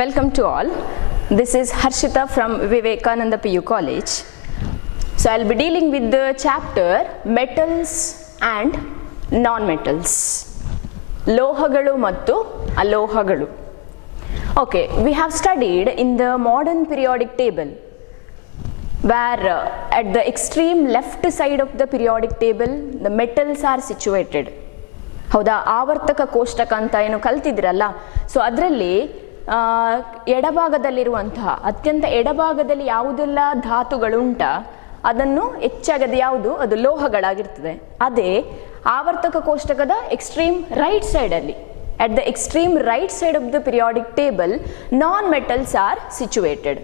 Welcome to all. This is Harshita from Vivekananda PU College. So I'll be dealing with the chapter metals and non-metals. ಲೋಹಗಳು ಮತ್ತು ಅಲೋಹಗಳು. Okay, we have studied in the modern periodic table where at the extreme left side of the periodic table the metals are situated. ಹೌದಾ, ಆವರ್ತಕ ಕೋಷ್ಟಕ ಅಂತ ಏನು ಕಲ್ತಿದ್ರಲ್ಲ, so ಅದರಲ್ಲಿ ಎಡಭಾಗದಲ್ಲಿರುವಂತಹ ಅತ್ಯಂತ ಎಡಭಾಗದಲ್ಲಿ ಯಾವುದೆಲ್ಲ ಧಾತುಗಳುಂಟ ಅದನ್ನು ಹೆಚ್ಚಾಗದೆ ಯಾವುದು ಅದು ಲೋಹಗಳಾಗಿರ್ತದೆ. ಅದೇ ಆವರ್ತಕ ಕೋಷ್ಟಕದ ಎಕ್ಸ್ಟ್ರೀಮ್ ರೈಟ್ ಸೈಡಲ್ಲಿ at the extreme right side of the periodic table non-metals are situated.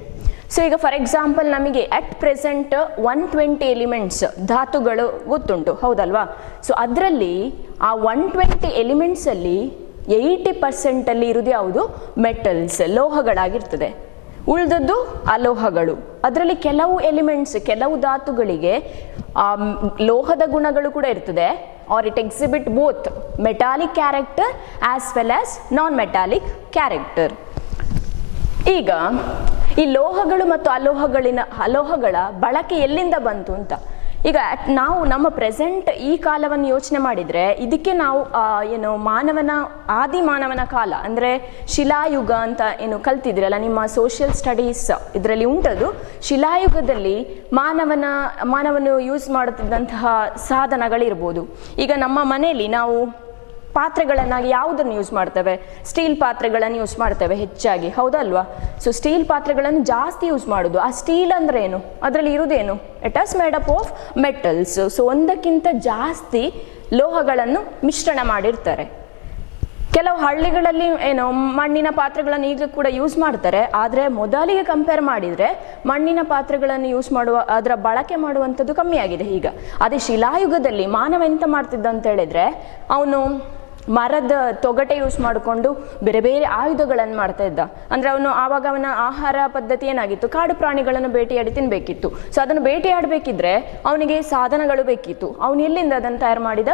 So ಈಗ ಫಾರ್ ಎಕ್ಸಾಂಪಲ್ ನಮಗೆ ಅಟ್ ಪ್ರೆಸೆಂಟ್ 120 ಎಲಿಮೆಂಟ್ಸ್ ಧಾತುಗಳು ಗೊತ್ತುಂಟು, ಹೌದಲ್ವಾ? ಸೊ ಅದರಲ್ಲಿ ಆ 120 ಎಲಿಮೆಂಟ್ಸಲ್ಲಿ 80% ಅಲ್ಲಿ ಇರುವುದು ಯಾವುದು? ಮೆಟಲ್ಸ್, ಲೋಹಗಳಾಗಿರ್ತದೆ. ಉಳಿದದ್ದು ಅಲೋಹಗಳು. ಅದರಲ್ಲಿ ಕೆಲವು ಎಲಿಮೆಂಟ್ಸ್, ಕೆಲವು ಧಾತುಗಳಿಗೆ ಲೋಹದ ಗುಣಗಳು ಕೂಡ ಇರ್ತದೆ, or it exhibit both metallic character as well as non metallic character. ಈಗ ಈ ಲೋಹಗಳು ಮತ್ತು ಅಲೋಹಗಳ ಬಳಕೆ ಎಲ್ಲಿಂದ ಬಂತು ಅಂತ ಈಗ ನಾವು ನಮ್ಮ ಪ್ರೆಸೆಂಟ್ ಈ ಕಾಲವನ್ನು ಯೋಚನೆ ಮಾಡಿದರೆ ಇದಕ್ಕೆ ನಾವು ಏನು ಆದಿ ಮಾನವನ ಕಾಲ ಅಂದರೆ ಶಿಲಾಯುಗ ಅಂತ ಏನು ಕಲ್ತಿದ್ರಲ್ಲ ನಿಮ್ಮ ಸೋಷಿಯಲ್ ಸ್ಟಡೀಸ್ ಇದರಲ್ಲಿ ಉಂಟದು. ಶಿಲಾಯುಗದಲ್ಲಿ ಮಾನವನು ಯೂಸ್ ಮಾಡುತ್ತಿದ್ದಂತಹ ಸಾಧನಗಳಿರ್ಬೋದು. ಈಗ ನಮ್ಮ ಮನೆಯಲ್ಲಿ ನಾವು ಪಾತ್ರೆಗಳನ್ನಾಗಿ ಯಾವುದನ್ನು ಯೂಸ್ ಮಾಡ್ತೇವೆ? ಸ್ಟೀಲ್ ಪಾತ್ರೆಗಳನ್ನು ಯೂಸ್ ಮಾಡ್ತೇವೆ ಹೆಚ್ಚಾಗಿ, ಹೌದಲ್ವಾ? ಸೊ ಸ್ಟೀಲ್ ಪಾತ್ರೆಗಳನ್ನು ಜಾಸ್ತಿ ಯೂಸ್ ಮಾಡೋದು. ಆ ಸ್ಟೀಲ್ ಅಂದ್ರೆ ಏನು? ಅದರಲ್ಲಿ ಇರುವುದೇನು? It as made up of metals. So ಒಂದಕ್ಕಿಂತ ಜಾಸ್ತಿ ಲೋಹಗಳನ್ನು ಮಿಶ್ರಣ ಮಾಡಿರ್ತಾರೆ. ಕೆಲವು ಹಳ್ಳಿಗಳಲ್ಲಿ ಏನು ಮಣ್ಣಿನ ಪಾತ್ರೆಗಳನ್ನು ಈಗ ಕೂಡ ಯೂಸ್ ಮಾಡ್ತಾರೆ, ಆದರೆ ಮೊದಲಿಗೆ ಕಂಪೇರ್ ಮಾಡಿದರೆ ಮಣ್ಣಿನ ಪಾತ್ರೆಗಳನ್ನು ಯೂಸ್ ಮಾಡುವ ಅದರ ಬಳಕೆ ಮಾಡುವಂಥದ್ದು ಕಮ್ಮಿ ಆಗಿದೆ ಈಗ. ಅದೇ ಶಿಲಾಯುಗದಲ್ಲಿ ಮಾನವ ಎಂತ ಮಾಡ್ತಿದ್ದ ಅಂತ ಹೇಳಿದ್ರೆ ಅವನು ಮರದ ತೊಗಟೆ ಯೂಸ್ ಮಾಡಿಕೊಂಡು ಬೇರೆ ಬೇರೆ ಆಯುಧಗಳನ್ನು ಮಾಡ್ತಾ ಇದ್ದ. ಅಂದರೆ ಆವಾಗ ಅವನ ಆಹಾರ ಪದ್ಧತಿ ಏನಾಗಿತ್ತು? ಕಾಡು ಪ್ರಾಣಿಗಳನ್ನು ಬೇಟೆಯಾಡಿ ತಿನ್ನಬೇಕಿತ್ತು. ಸೊ ಅದನ್ನು ಬೇಟೆಯಾಡಬೇಕಿದ್ರೆ ಅವನಿಗೆ ಸಾಧನಗಳು ಬೇಕಿತ್ತು. ಅವನು ಎಲ್ಲಿಂದ ಅದನ್ನು ತಯಾರು ಮಾಡಿದ?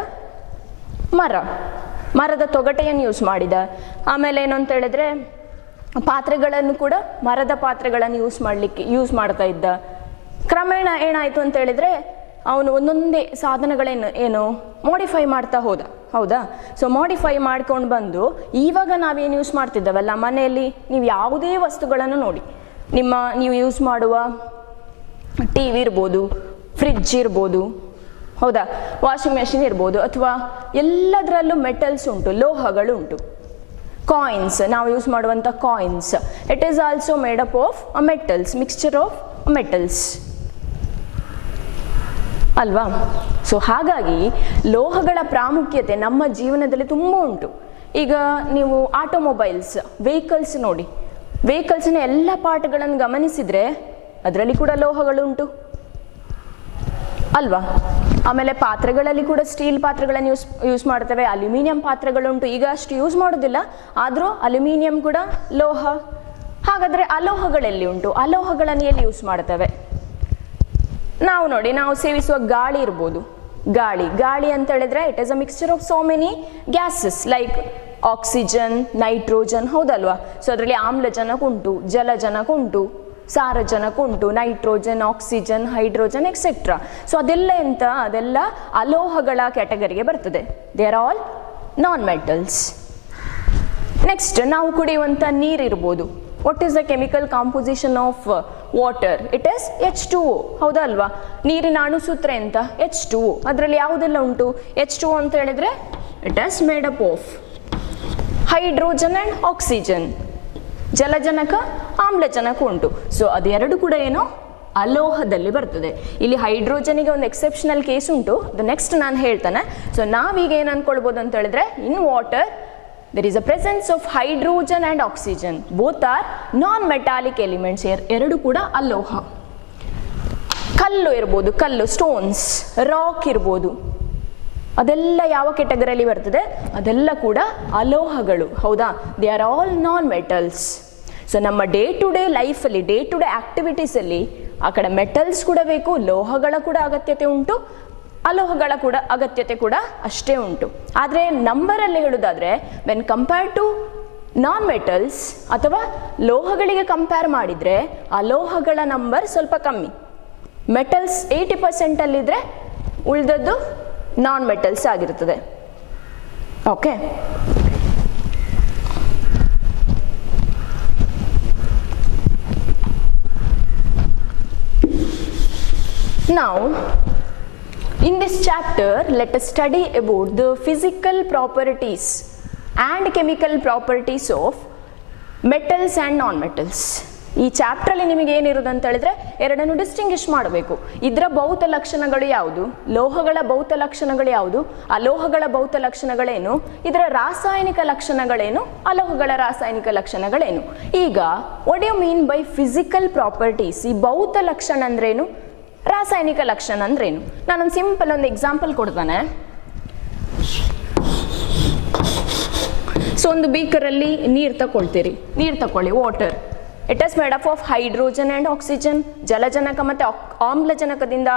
ಮರದ ತೊಗಟೆಯನ್ನು ಯೂಸ್ ಮಾಡಿದ. ಆಮೇಲೆ ಏನು ಅಂತ ಹೇಳಿದ್ರೆ ಪಾತ್ರೆಗಳನ್ನು ಕೂಡ ಮರದ ಪಾತ್ರೆಗಳನ್ನು ಯೂಸ್ ಮಾಡ್ತಾ ಇದ್ದ. ಕ್ರಮೇಣ ಏನಾಯಿತು ಅಂತ ಹೇಳಿದ್ರೆ ಅವನು ಒಂದೊಂದೇ ಸಾಧನಗಳೇನು ಮಾಡಿಫೈ ಮಾಡ್ತಾ ಹೋದ, ಹೌದಾ? ಸೊ ಮಾಡಿಫೈ ಮಾಡ್ಕೊಂಡು ಬಂದು ಇವಾಗ ನಾವೇನು ಯೂಸ್ ಮಾಡ್ತಿದ್ದೇವಲ್ಲ ಮನೆಯಲ್ಲಿ, ನೀವು ಯಾವುದೇ ವಸ್ತುಗಳನ್ನು ನೋಡಿ, ನೀವು ಯೂಸ್ ಮಾಡುವ ಟಿ ವಿ ಇರ್ಬೋದು, ಫ್ರಿಡ್ಜ್ ಇರ್ಬೋದು, ಹೌದಾ, ವಾಷಿಂಗ್ ಮೆಷಿನ್ ಇರ್ಬೋದು, ಅಥವಾ ಎಲ್ಲದರಲ್ಲೂ ಮೆಟಲ್ಸ್ ಉಂಟು, ಲೋಹಗಳು ಉಂಟು. ಕಾಯಿನ್ಸ್, ನಾವು ಯೂಸ್ ಮಾಡುವಂಥ coins, it is also made up of metals, mixture of metals ಅಲ್ವಾ? ಸೊ ಹಾಗಾಗಿ ಲೋಹಗಳ ಪ್ರಾಮುಖ್ಯತೆ ನಮ್ಮ ಜೀವನದಲ್ಲಿ ತುಂಬ ಉಂಟು. ಈಗ ನೀವು ಆಟೋಮೊಬೈಲ್ಸ್, ವೆಹಿಕಲ್ಸ್ ನೋಡಿ, ವೆಹಿಕಲ್ಸ್ನ ಎಲ್ಲ ಪಾರ್ಟ್ಗಳನ್ನು ಗಮನಿಸಿದರೆ ಅದರಲ್ಲಿ ಕೂಡ ಲೋಹಗಳುಂಟು ಅಲ್ವಾ? ಆಮೇಲೆ ಪಾತ್ರೆಗಳಲ್ಲಿ ಕೂಡ ಸ್ಟೀಲ್ ಪಾತ್ರೆಗಳನ್ನು ಯೂಸ್ ಮಾಡ್ತೇವೆ, ಅಲ್ಯೂಮಿನಿಯಂ ಪಾತ್ರೆಗಳುಂಟು. ಈಗ ಅಷ್ಟು ಯೂಸ್ ಮಾಡೋದಿಲ್ಲ, ಆದರೂ ಅಲ್ಯೂಮಿನಿಯಂ ಕೂಡ ಲೋಹ. ಹಾಗಾದರೆ ಅಲೋಹಗಳೆಲ್ಲಿ ಉಂಟು? ಅಲೋಹಗಳನ್ನು ಎಲ್ಲಿ ಯೂಸ್ ಮಾಡ್ತೇವೆ? ನಾವು ನೋಡಿ, ನಾವು ಸೇವಿಸುವ ಗಾಳಿ ಇರ್ಬೋದು, ಗಾಳಿ ಅಂತ ಹೇಳಿದ್ರೆ it is a mixture of so many gases like oxygen, nitrogen, ಹೌದಲ್ವಾ? ಸೊ ಅದರಲ್ಲಿ ಆಮ್ಲಜನಕ ಉಂಟು, ಜಲಜನಕ ಉಂಟು, ಸಾರಜನಕ ಉಂಟು, nitrogen, oxygen, hydrogen etcetera. So ಅದೆಲ್ಲ ಅಲೋಹಗಳ ಕ್ಯಾಟಗರಿಗೆ ಬರ್ತದೆ. They are all non metals. Next, ನಾವು ಕುಡಿಯುವಂಥ ನೀರಿರ್ಬೋದು. What is the chemical composition of water? It is H2O, ಹೌದಲ್ವಾ? ನೀರಿನ ಅಣುಸೂತ್ರ ಎಂತ? H2O. ಅದರಲ್ಲಿ ಯಾವುದೆಲ್ಲ ಉಂಟು? H2O ಅಂತ ಹೇಳಿದ್ರೆ it is made up of hydrogen and oxygen, ಜಲಜನಕ, ಆಮ್ಲಜನಕ ಉಂಟು. ಸೊ ಅದೆರಡು ಕೂಡ ಏನು ಅಲೋಹದಲ್ಲಿ ಬರ್ತದೆ. ಇಲ್ಲಿ ಹೈಡ್ರೋಜನಿಗೆ ಒಂದು ಎಕ್ಸೆಪ್ಷನಲ್ ಕೇಸ್ ಉಂಟು, ಅದು ನೆಕ್ಸ್ಟ್ ನಾನು ಹೇಳ್ತೇನೆ. ಸೊ ನಾವೀಗ ಏನು ಅಂದ್ಕೊಳ್ಬೋದು ಅಂತ ಹೇಳಿದ್ರೆ in water there is a presence of hydrogen and oxygen. Both are non-metallic elements. ಎರಡು ಕೂಡ ಅಲೋಹ. ಕಲ್ಲು ಇರ್ಬೋದು, ಸ್ಟೋನ್ಸ್, ರಾಕ್ ಇರ್ಬೋದು, ಅದೆಲ್ಲ ಯಾವ ಕೆಟಗರಿಯಲ್ಲಿ ಬರ್ತದೆ? ಅದೆಲ್ಲ ಕೂಡ ಅಲೋಹಗಳು, ಹೌದಾ? They are all non metals. So ನಮ್ಮ ಡೇ ಟು ಡೇ ಲೈಫಲ್ಲಿ, ಡೇ ಟು ಡೇ ಆಕ್ಟಿವಿಟೀಸಲ್ಲಿ ಆ ಕಡೆ ಮೆಟಲ್ಸ್ ಕೂಡ ಬೇಕು, ಲೋಹಗಳ ಕೂಡ ಅಗತ್ಯತೆ ಉಂಟು, ಅಲೋಹಗಳ ಕೂಡ ಅಗತ್ಯತೆ ಕೂಡ ಅಷ್ಟೇ ಉಂಟು. ಆದರೆ ನಂಬರಲ್ಲಿ ಹೇಳೋದಾದರೆ when compared to non metals ಅಥವಾ ಲೋಹಗಳಿಗೆ ಕಂಪೇರ್ ಮಾಡಿದರೆ ಆ ಲೋಹಗಳ ನಂಬರ್ ಸ್ವಲ್ಪ ಕಮ್ಮಿ. ಮೆಟಲ್ಸ್ 80%ಅಲ್ಲಿದ್ದರೆ ಉಳಿದದ್ದು ನಾನ್ ಮೆಟಲ್ಸ್ ಆಗಿರುತ್ತದೆ. Okay, now in this chapter let us study about the physical properties and chemical properties of metals and non-metals. ಈ ಚಾಪ್ಟ್ರಲ್ಲಿ ನಿಮಗೆ ಏನಿರೋದು ಅಂತ ಹೇಳಿದ್ರೆ ಎರಡನ್ನು ಡಿಸ್ಟಿಂಗ್ವಿಷ್ ಮಾಡಬೇಕು. ಇದರ ಭೌತ ಲಕ್ಷಣಗಳು ಯಾವುದು, ಲೋಹಗಳ ಭೌತ ಲಕ್ಷಣಗಳು ಯಾವುದು, ಅಲೋಹಗಳ ಭೌತ ಲಕ್ಷಣಗಳೇನು, ಇದರ ರಾಸಾಯನಿಕ ಲಕ್ಷಣಗಳೇನು, ಅಲೋಹಗಳ ರಾಸಾಯನಿಕ ಲಕ್ಷಣಗಳೇನು. ಈಗ what you mean by physical properties? ಈ ಭೌತ ಲಕ್ಷಣ ಅಂದ್ರೇನು, ರಾಸಾಯನಿಕ ಲಕ್ಷಣ ಅಂದ್ರೇನು? ನಾನೊಂದು ಸಿಂಪಲ್ ಒಂದು ಎಕ್ಸಾಂಪಲ್ ಕೊಡ್ತಾನೆ. ಸೊ ಒಂದು ಬೀಕರಲ್ಲಿ ನೀರು ತಗೊಳ್ತೀರಿ, ನೀರು ತಗೊಳ್ಳಿ, water. It is made up of hydrogen and oxygen. ಜಲಜನಕ ಮತ್ತು ಆಮ್ಲಜನಕದಿಂದ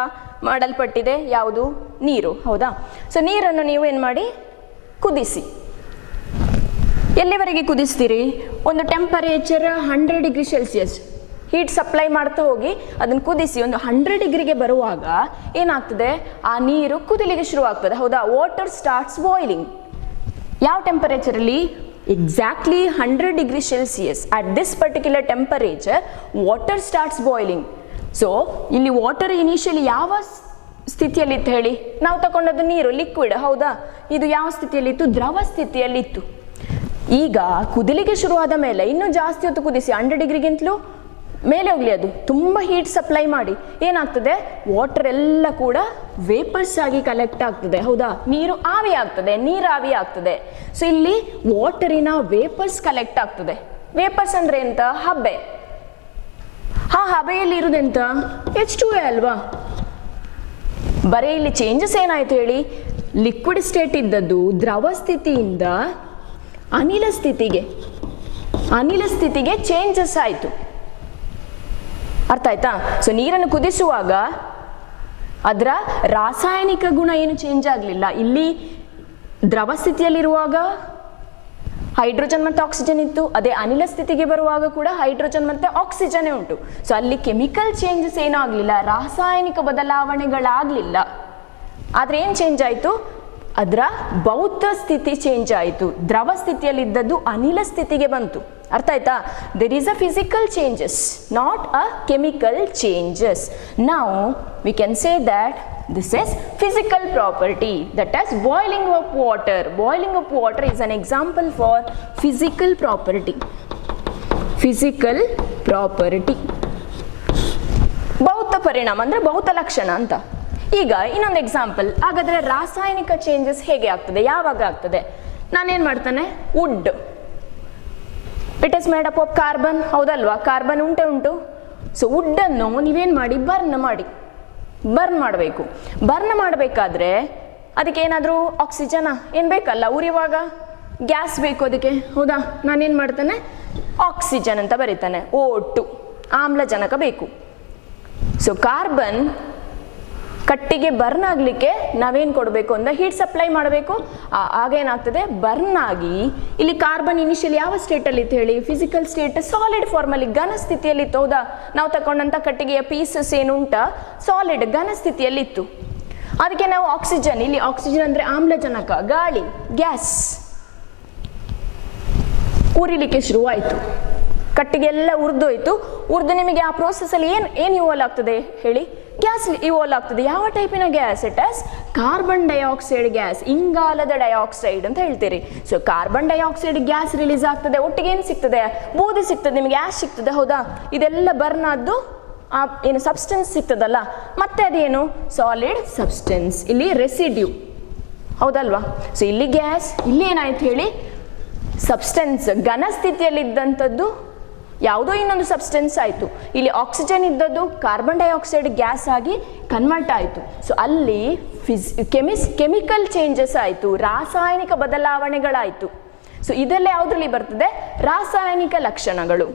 ಮಾಡಲ್ಪಟ್ಟಿದೆ ಯಾವುದು, ನೀರು, ಹೌದಾ? ಸೊ ನೀರನ್ನು ನೀವು ಏನು ಮಾಡಿ, ಕುದಿಸಿ. ಎಲ್ಲಿವರೆಗೆ ಕುದಿಸ್ತೀರಿ? ಒಂದು temperature 100 degree Celsius heat supply ಮಾಡ್ತಾ ಹೋಗಿ ಅದನ್ನು ಕುದಿಸಿ ಒಂದು 100 ಡಿಗ್ರಿಗೆ ಬರುವಾಗ ಏನಾಗ್ತದೆ, ಆ ನೀರು ಕುದಿಲಿಕ್ಕೆ ಶುರುವಾಗ್ತದೆ, ಹೌದಾ? Water starts boiling. ಯಾವ ಟೆಂಪರೇಚರಲ್ಲಿ? Exactly 100 degree Celsius. At this particular temperature water starts boiling. So ಇಲ್ಲಿ ವಾಟರ್ ಇನಿಷಿಯಲಿ ಯಾವ ಸ್ಥಿತಿಯಲ್ಲಿತ್ತು ಹೇಳಿ? ನಾವು ತಗೊಂಡದ್ದು ನೀರು, ಲಿಕ್ವಿಡ್, ಹೌದಾ? ಇದು ಯಾವ ಸ್ಥಿತಿಯಲ್ಲಿತ್ತು? ದ್ರವ ಸ್ಥಿತಿಯಲ್ಲಿತ್ತು. ಈಗ ಕುದಿಲಿಕ್ಕೆ ಶುರುವಾದ ಮೇಲೆ ಇನ್ನೂ ಜಾಸ್ತಿ ಹೊತ್ತು ಕುದಿಸಿ, 100 ಡಿಗ್ರಿಗಿಂತಲೂ ಮೇಲೆ ಹೋಗಲಿ, ಅದು ತುಂಬ ಹೀಟ್ ಸಪ್ಲೈ ಮಾಡಿ ಏನಾಗ್ತದೆ, ವಾಟರ್ ಎಲ್ಲ ಕೂಡ ವೇಪರ್ಸ್ ಆಗಿ ಕಲೆಕ್ಟ್ ಆಗ್ತದೆ, ಹೌದಾ? ನೀರು ಆವಿ ಆಗ್ತದೆ, ನೀರು ಆವಿ ಆಗ್ತದೆ. ಸೊ ಇಲ್ಲಿ ವಾಟರಿನ ವೇಪರ್ಸ್ ಕಲೆಕ್ಟ್ ಆಗ್ತದೆ. ವೇಪರ್ಸ್ ಅಂದ್ರೆ ಎಂತ? ಹಬೆ. ಆ ಹಬೆಯಲ್ಲಿ ಇರುದೆಂತ? H2A ಅಲ್ವಾ? ಬರೀ ಇಲ್ಲಿ ಚೇಂಜಸ್ ಏನಾಯ್ತು ಹೇಳಿ? ಲಿಕ್ವಿಡ್ ಸ್ಟೇಟ್ ಇದ್ದದ್ದು ದ್ರವ ಸ್ಥಿತಿಯಿಂದ ಅನಿಲ ಸ್ಥಿತಿಗೆ ಚೇಂಜಸ್ ಆಯಿತು. ಅರ್ಥ ಆಯ್ತಾ? ಸೊ ನೀರನ್ನು ಕುದಿಸುವಾಗ ಅದರ ರಾಸಾಯನಿಕ ಗುಣ ಏನು ಚೇಂಜ್ ಆಗಲಿಲ್ಲ. ಇಲ್ಲಿ ದ್ರವ ಸ್ಥಿತಿಯಲ್ಲಿರುವಾಗ ಹೈಡ್ರೋಜನ್ ಮತ್ತು ಆಕ್ಸಿಜನ್ ಇತ್ತು, ಅದೇ ಅನಿಲ ಸ್ಥಿತಿಗೆ ಬರುವಾಗ ಕೂಡ ಹೈಡ್ರೋಜನ್ ಮತ್ತು ಆಕ್ಸಿಜನ್ನೇ ಉಂಟು. ಸೊ ಅಲ್ಲಿ ಕೆಮಿಕಲ್ ಚೇಂಜಸ್ ಏನೂ ಆಗಲಿಲ್ಲ, ರಾಸಾಯನಿಕ ಬದಲಾವಣೆಗಳಾಗಲಿಲ್ಲ. ಆದರೆ ಏನು ಚೇಂಜ್ ಆಯಿತು? ಅದರ ಭೌತ ಸ್ಥಿತಿ ಚೇಂಜ್ ಆಯಿತು. ದ್ರವ ಸ್ಥಿತಿಯಲ್ಲಿದ್ದದ್ದು ಅನಿಲ ಸ್ಥಿತಿಗೆ ಬಂತು. ಅರ್ಥ ಆಯ್ತಾ? There is a physical changes, not a chemical changes. ನಾವು we can say that this is physical property, that is boiling of water. Boiling of water is an example for physical property. Physical property ಭೌತ ಪರಿಣಾಮ ಅಂದರೆ ಭೌತ ಲಕ್ಷಣ ಅಂತ. ಈಗ ಇನ್ನೊಂದು example. ಹಾಗಾದರೆ ರಾಸಾಯನಿಕ changes ಹೇಗೆ ಆಗ್ತದೆ, ಯಾವಾಗ ಆಗ್ತದೆ? ನಾನೇನು ಮಾಡ್ತಾನೆ, wood, it is made up of carbon, ಹೌದಲ್ವಾ? ಕಾರ್ಬನ್ ಉಂಟು. ಸೊ ವುಡ್ಡನ್ನು ನೀವೇನು ಮಾಡಿ, ಬರ್ನ್ ಮಾಡಬೇಕು. ಬರ್ನ್ ಮಾಡಬೇಕಾದ್ರೆ ಅದಕ್ಕೆ ಏನಾದರೂ ಆಕ್ಸಿಜನ್ ಏನು ಬೇಕಲ್ಲ, ಉರಿಯುವಾಗ ಗ್ಯಾಸ್ ಬೇಕು ಅದಕ್ಕೆ, ಹೌದಾ? ನಾನೇನು ಮಾಡ್ತಾನೆ, ಆಕ್ಸಿಜನ್ ಅಂತ ಬರೀತಾನೆ. O2 ಆಮ್ಲಜನಕ ಬೇಕು. ಸೊ ಕಾರ್ಬನ್ ಕಟ್ಟಿಗೆ ಬರ್ನ್ ಆಗಲಿಕ್ಕೆ ನಾವೇನು ಕೊಡಬೇಕು ಅಂದರೆ ಹೀಟ್ ಸಪ್ಲೈ ಮಾಡಬೇಕು. ಆಗೇನಾಗ್ತದೆ, ಬರ್ನ್ ಆಗಿ ಇಲ್ಲಿ ಕಾರ್ಬನ್ ಇನಿಷಿಯಲಿ ಯಾವ ಸ್ಟೇಟಲ್ಲಿತ್ತು ಹೇಳಿ? ಫಿಸಿಕಲ್ ಸ್ಟೇಟ್, ಸಾಲಿಡ್ ಫಾರ್ಮಲ್ಲಿ, ಘನ ಸ್ಥಿತಿಯಲ್ಲಿತ್ತು, ಹೌದಾ? ನಾವು ತಗೊಂಡಂಥ ಕಟ್ಟಿಗೆಯ ಪೀಸಸ್ ಏನುಂಟ ಸಾಲಿಡ್ ಘನ ಸ್ಥಿತಿಯಲ್ಲಿತ್ತು. ಅದಕ್ಕೆ ನಾವು ಆಕ್ಸಿಜನ್, ಇಲ್ಲಿ ಆಕ್ಸಿಜನ್ ಅಂದರೆ ಆಮ್ಲಜನಕ, ಗಾಳಿ, ಗ್ಯಾಸ್, ಉರಿಲಿಕ್ಕೆ ಶುರುವಾಯಿತು. ಕಟ್ಟಿಗೆ ಎಲ್ಲ ಉರಿದೋಯ್ತು. ನಿಮಗೆ ಆ ಪ್ರೋಸೆಸ್ಸಲ್ಲಿ ಏನು ಇವಾಲ್ವ್ ಆಗ್ತದೆ ಹೇಳಿ? ಗ್ಯಾಸ್ ಇವಾಲ್ವ್ ಆಗ್ತದೆ. ಯಾವ ಟೈಪಿನ gas? It as carbon dioxide gas, ಇಂಗಾಲದ ಡೈಆಕ್ಸೈಡ್ ಅಂತ ಹೇಳ್ತೀರಿ. So carbon dioxide gas release ಆಗ್ತದೆ. ಒಟ್ಟಿಗೆ ಏನು ಸಿಗ್ತದೆ? ಬೂದಿ ಸಿಗ್ತದೆ, ನಿಮಗೆ ಆ್ಯಶ್ ಸಿಗ್ತದೆ, ಹೌದಾ? ಇದೆಲ್ಲ ಬರ್ನ್ ಆದ್ದು ಏನು ಸಬ್ಸ್ಟೆನ್ಸ್ ಸಿಗ್ತದಲ್ಲ, ಮತ್ತೆ ಅದೇನು? ಸಾಲಿಡ್ ಸಬ್ಸ್ಟೆನ್ಸ್, ಇಲ್ಲಿ ರೆಸಿಡ್ಯೂ, ಹೌದಲ್ವಾ? ಸೊ ಇಲ್ಲಿ ಗ್ಯಾಸ್, ಇಲ್ಲಿ ಏನಾಯ್ತು ಹೇಳಿ? ಸಬ್ಸ್ಟೆನ್ಸ್, ಘನ ಸ್ಥಿತಿಯಲ್ಲಿದ್ದಂಥದ್ದು ಯಾವುದೋ ಇನ್ನೊಂದು ಸಬ್ಸ್ಟೆನ್ಸ್ ಆಯಿತು. ಇಲ್ಲಿ ಆಕ್ಸಿಜನ್ ಇದ್ದದ್ದು ಕಾರ್ಬನ್ ಡೈಆಕ್ಸೈಡ್ ಗ್ಯಾಸ್ ಆಗಿ ಕನ್ವರ್ಟ್ ಆಯಿತು. ಸೊ ಅಲ್ಲಿ ಕೆಮಿಕಲ್ ಚೇಂಜಸ್ ಆಯಿತು, ರಾಸಾಯನಿಕ ಬದಲಾವಣೆಗಳಾಯಿತು. ಸೊ ಇದೆಲ್ಲ ಯಾವುದರಲ್ಲಿ ಬರ್ತದೆ? ರಾಸಾಯನಿಕ ಲಕ್ಷಣಗಳು.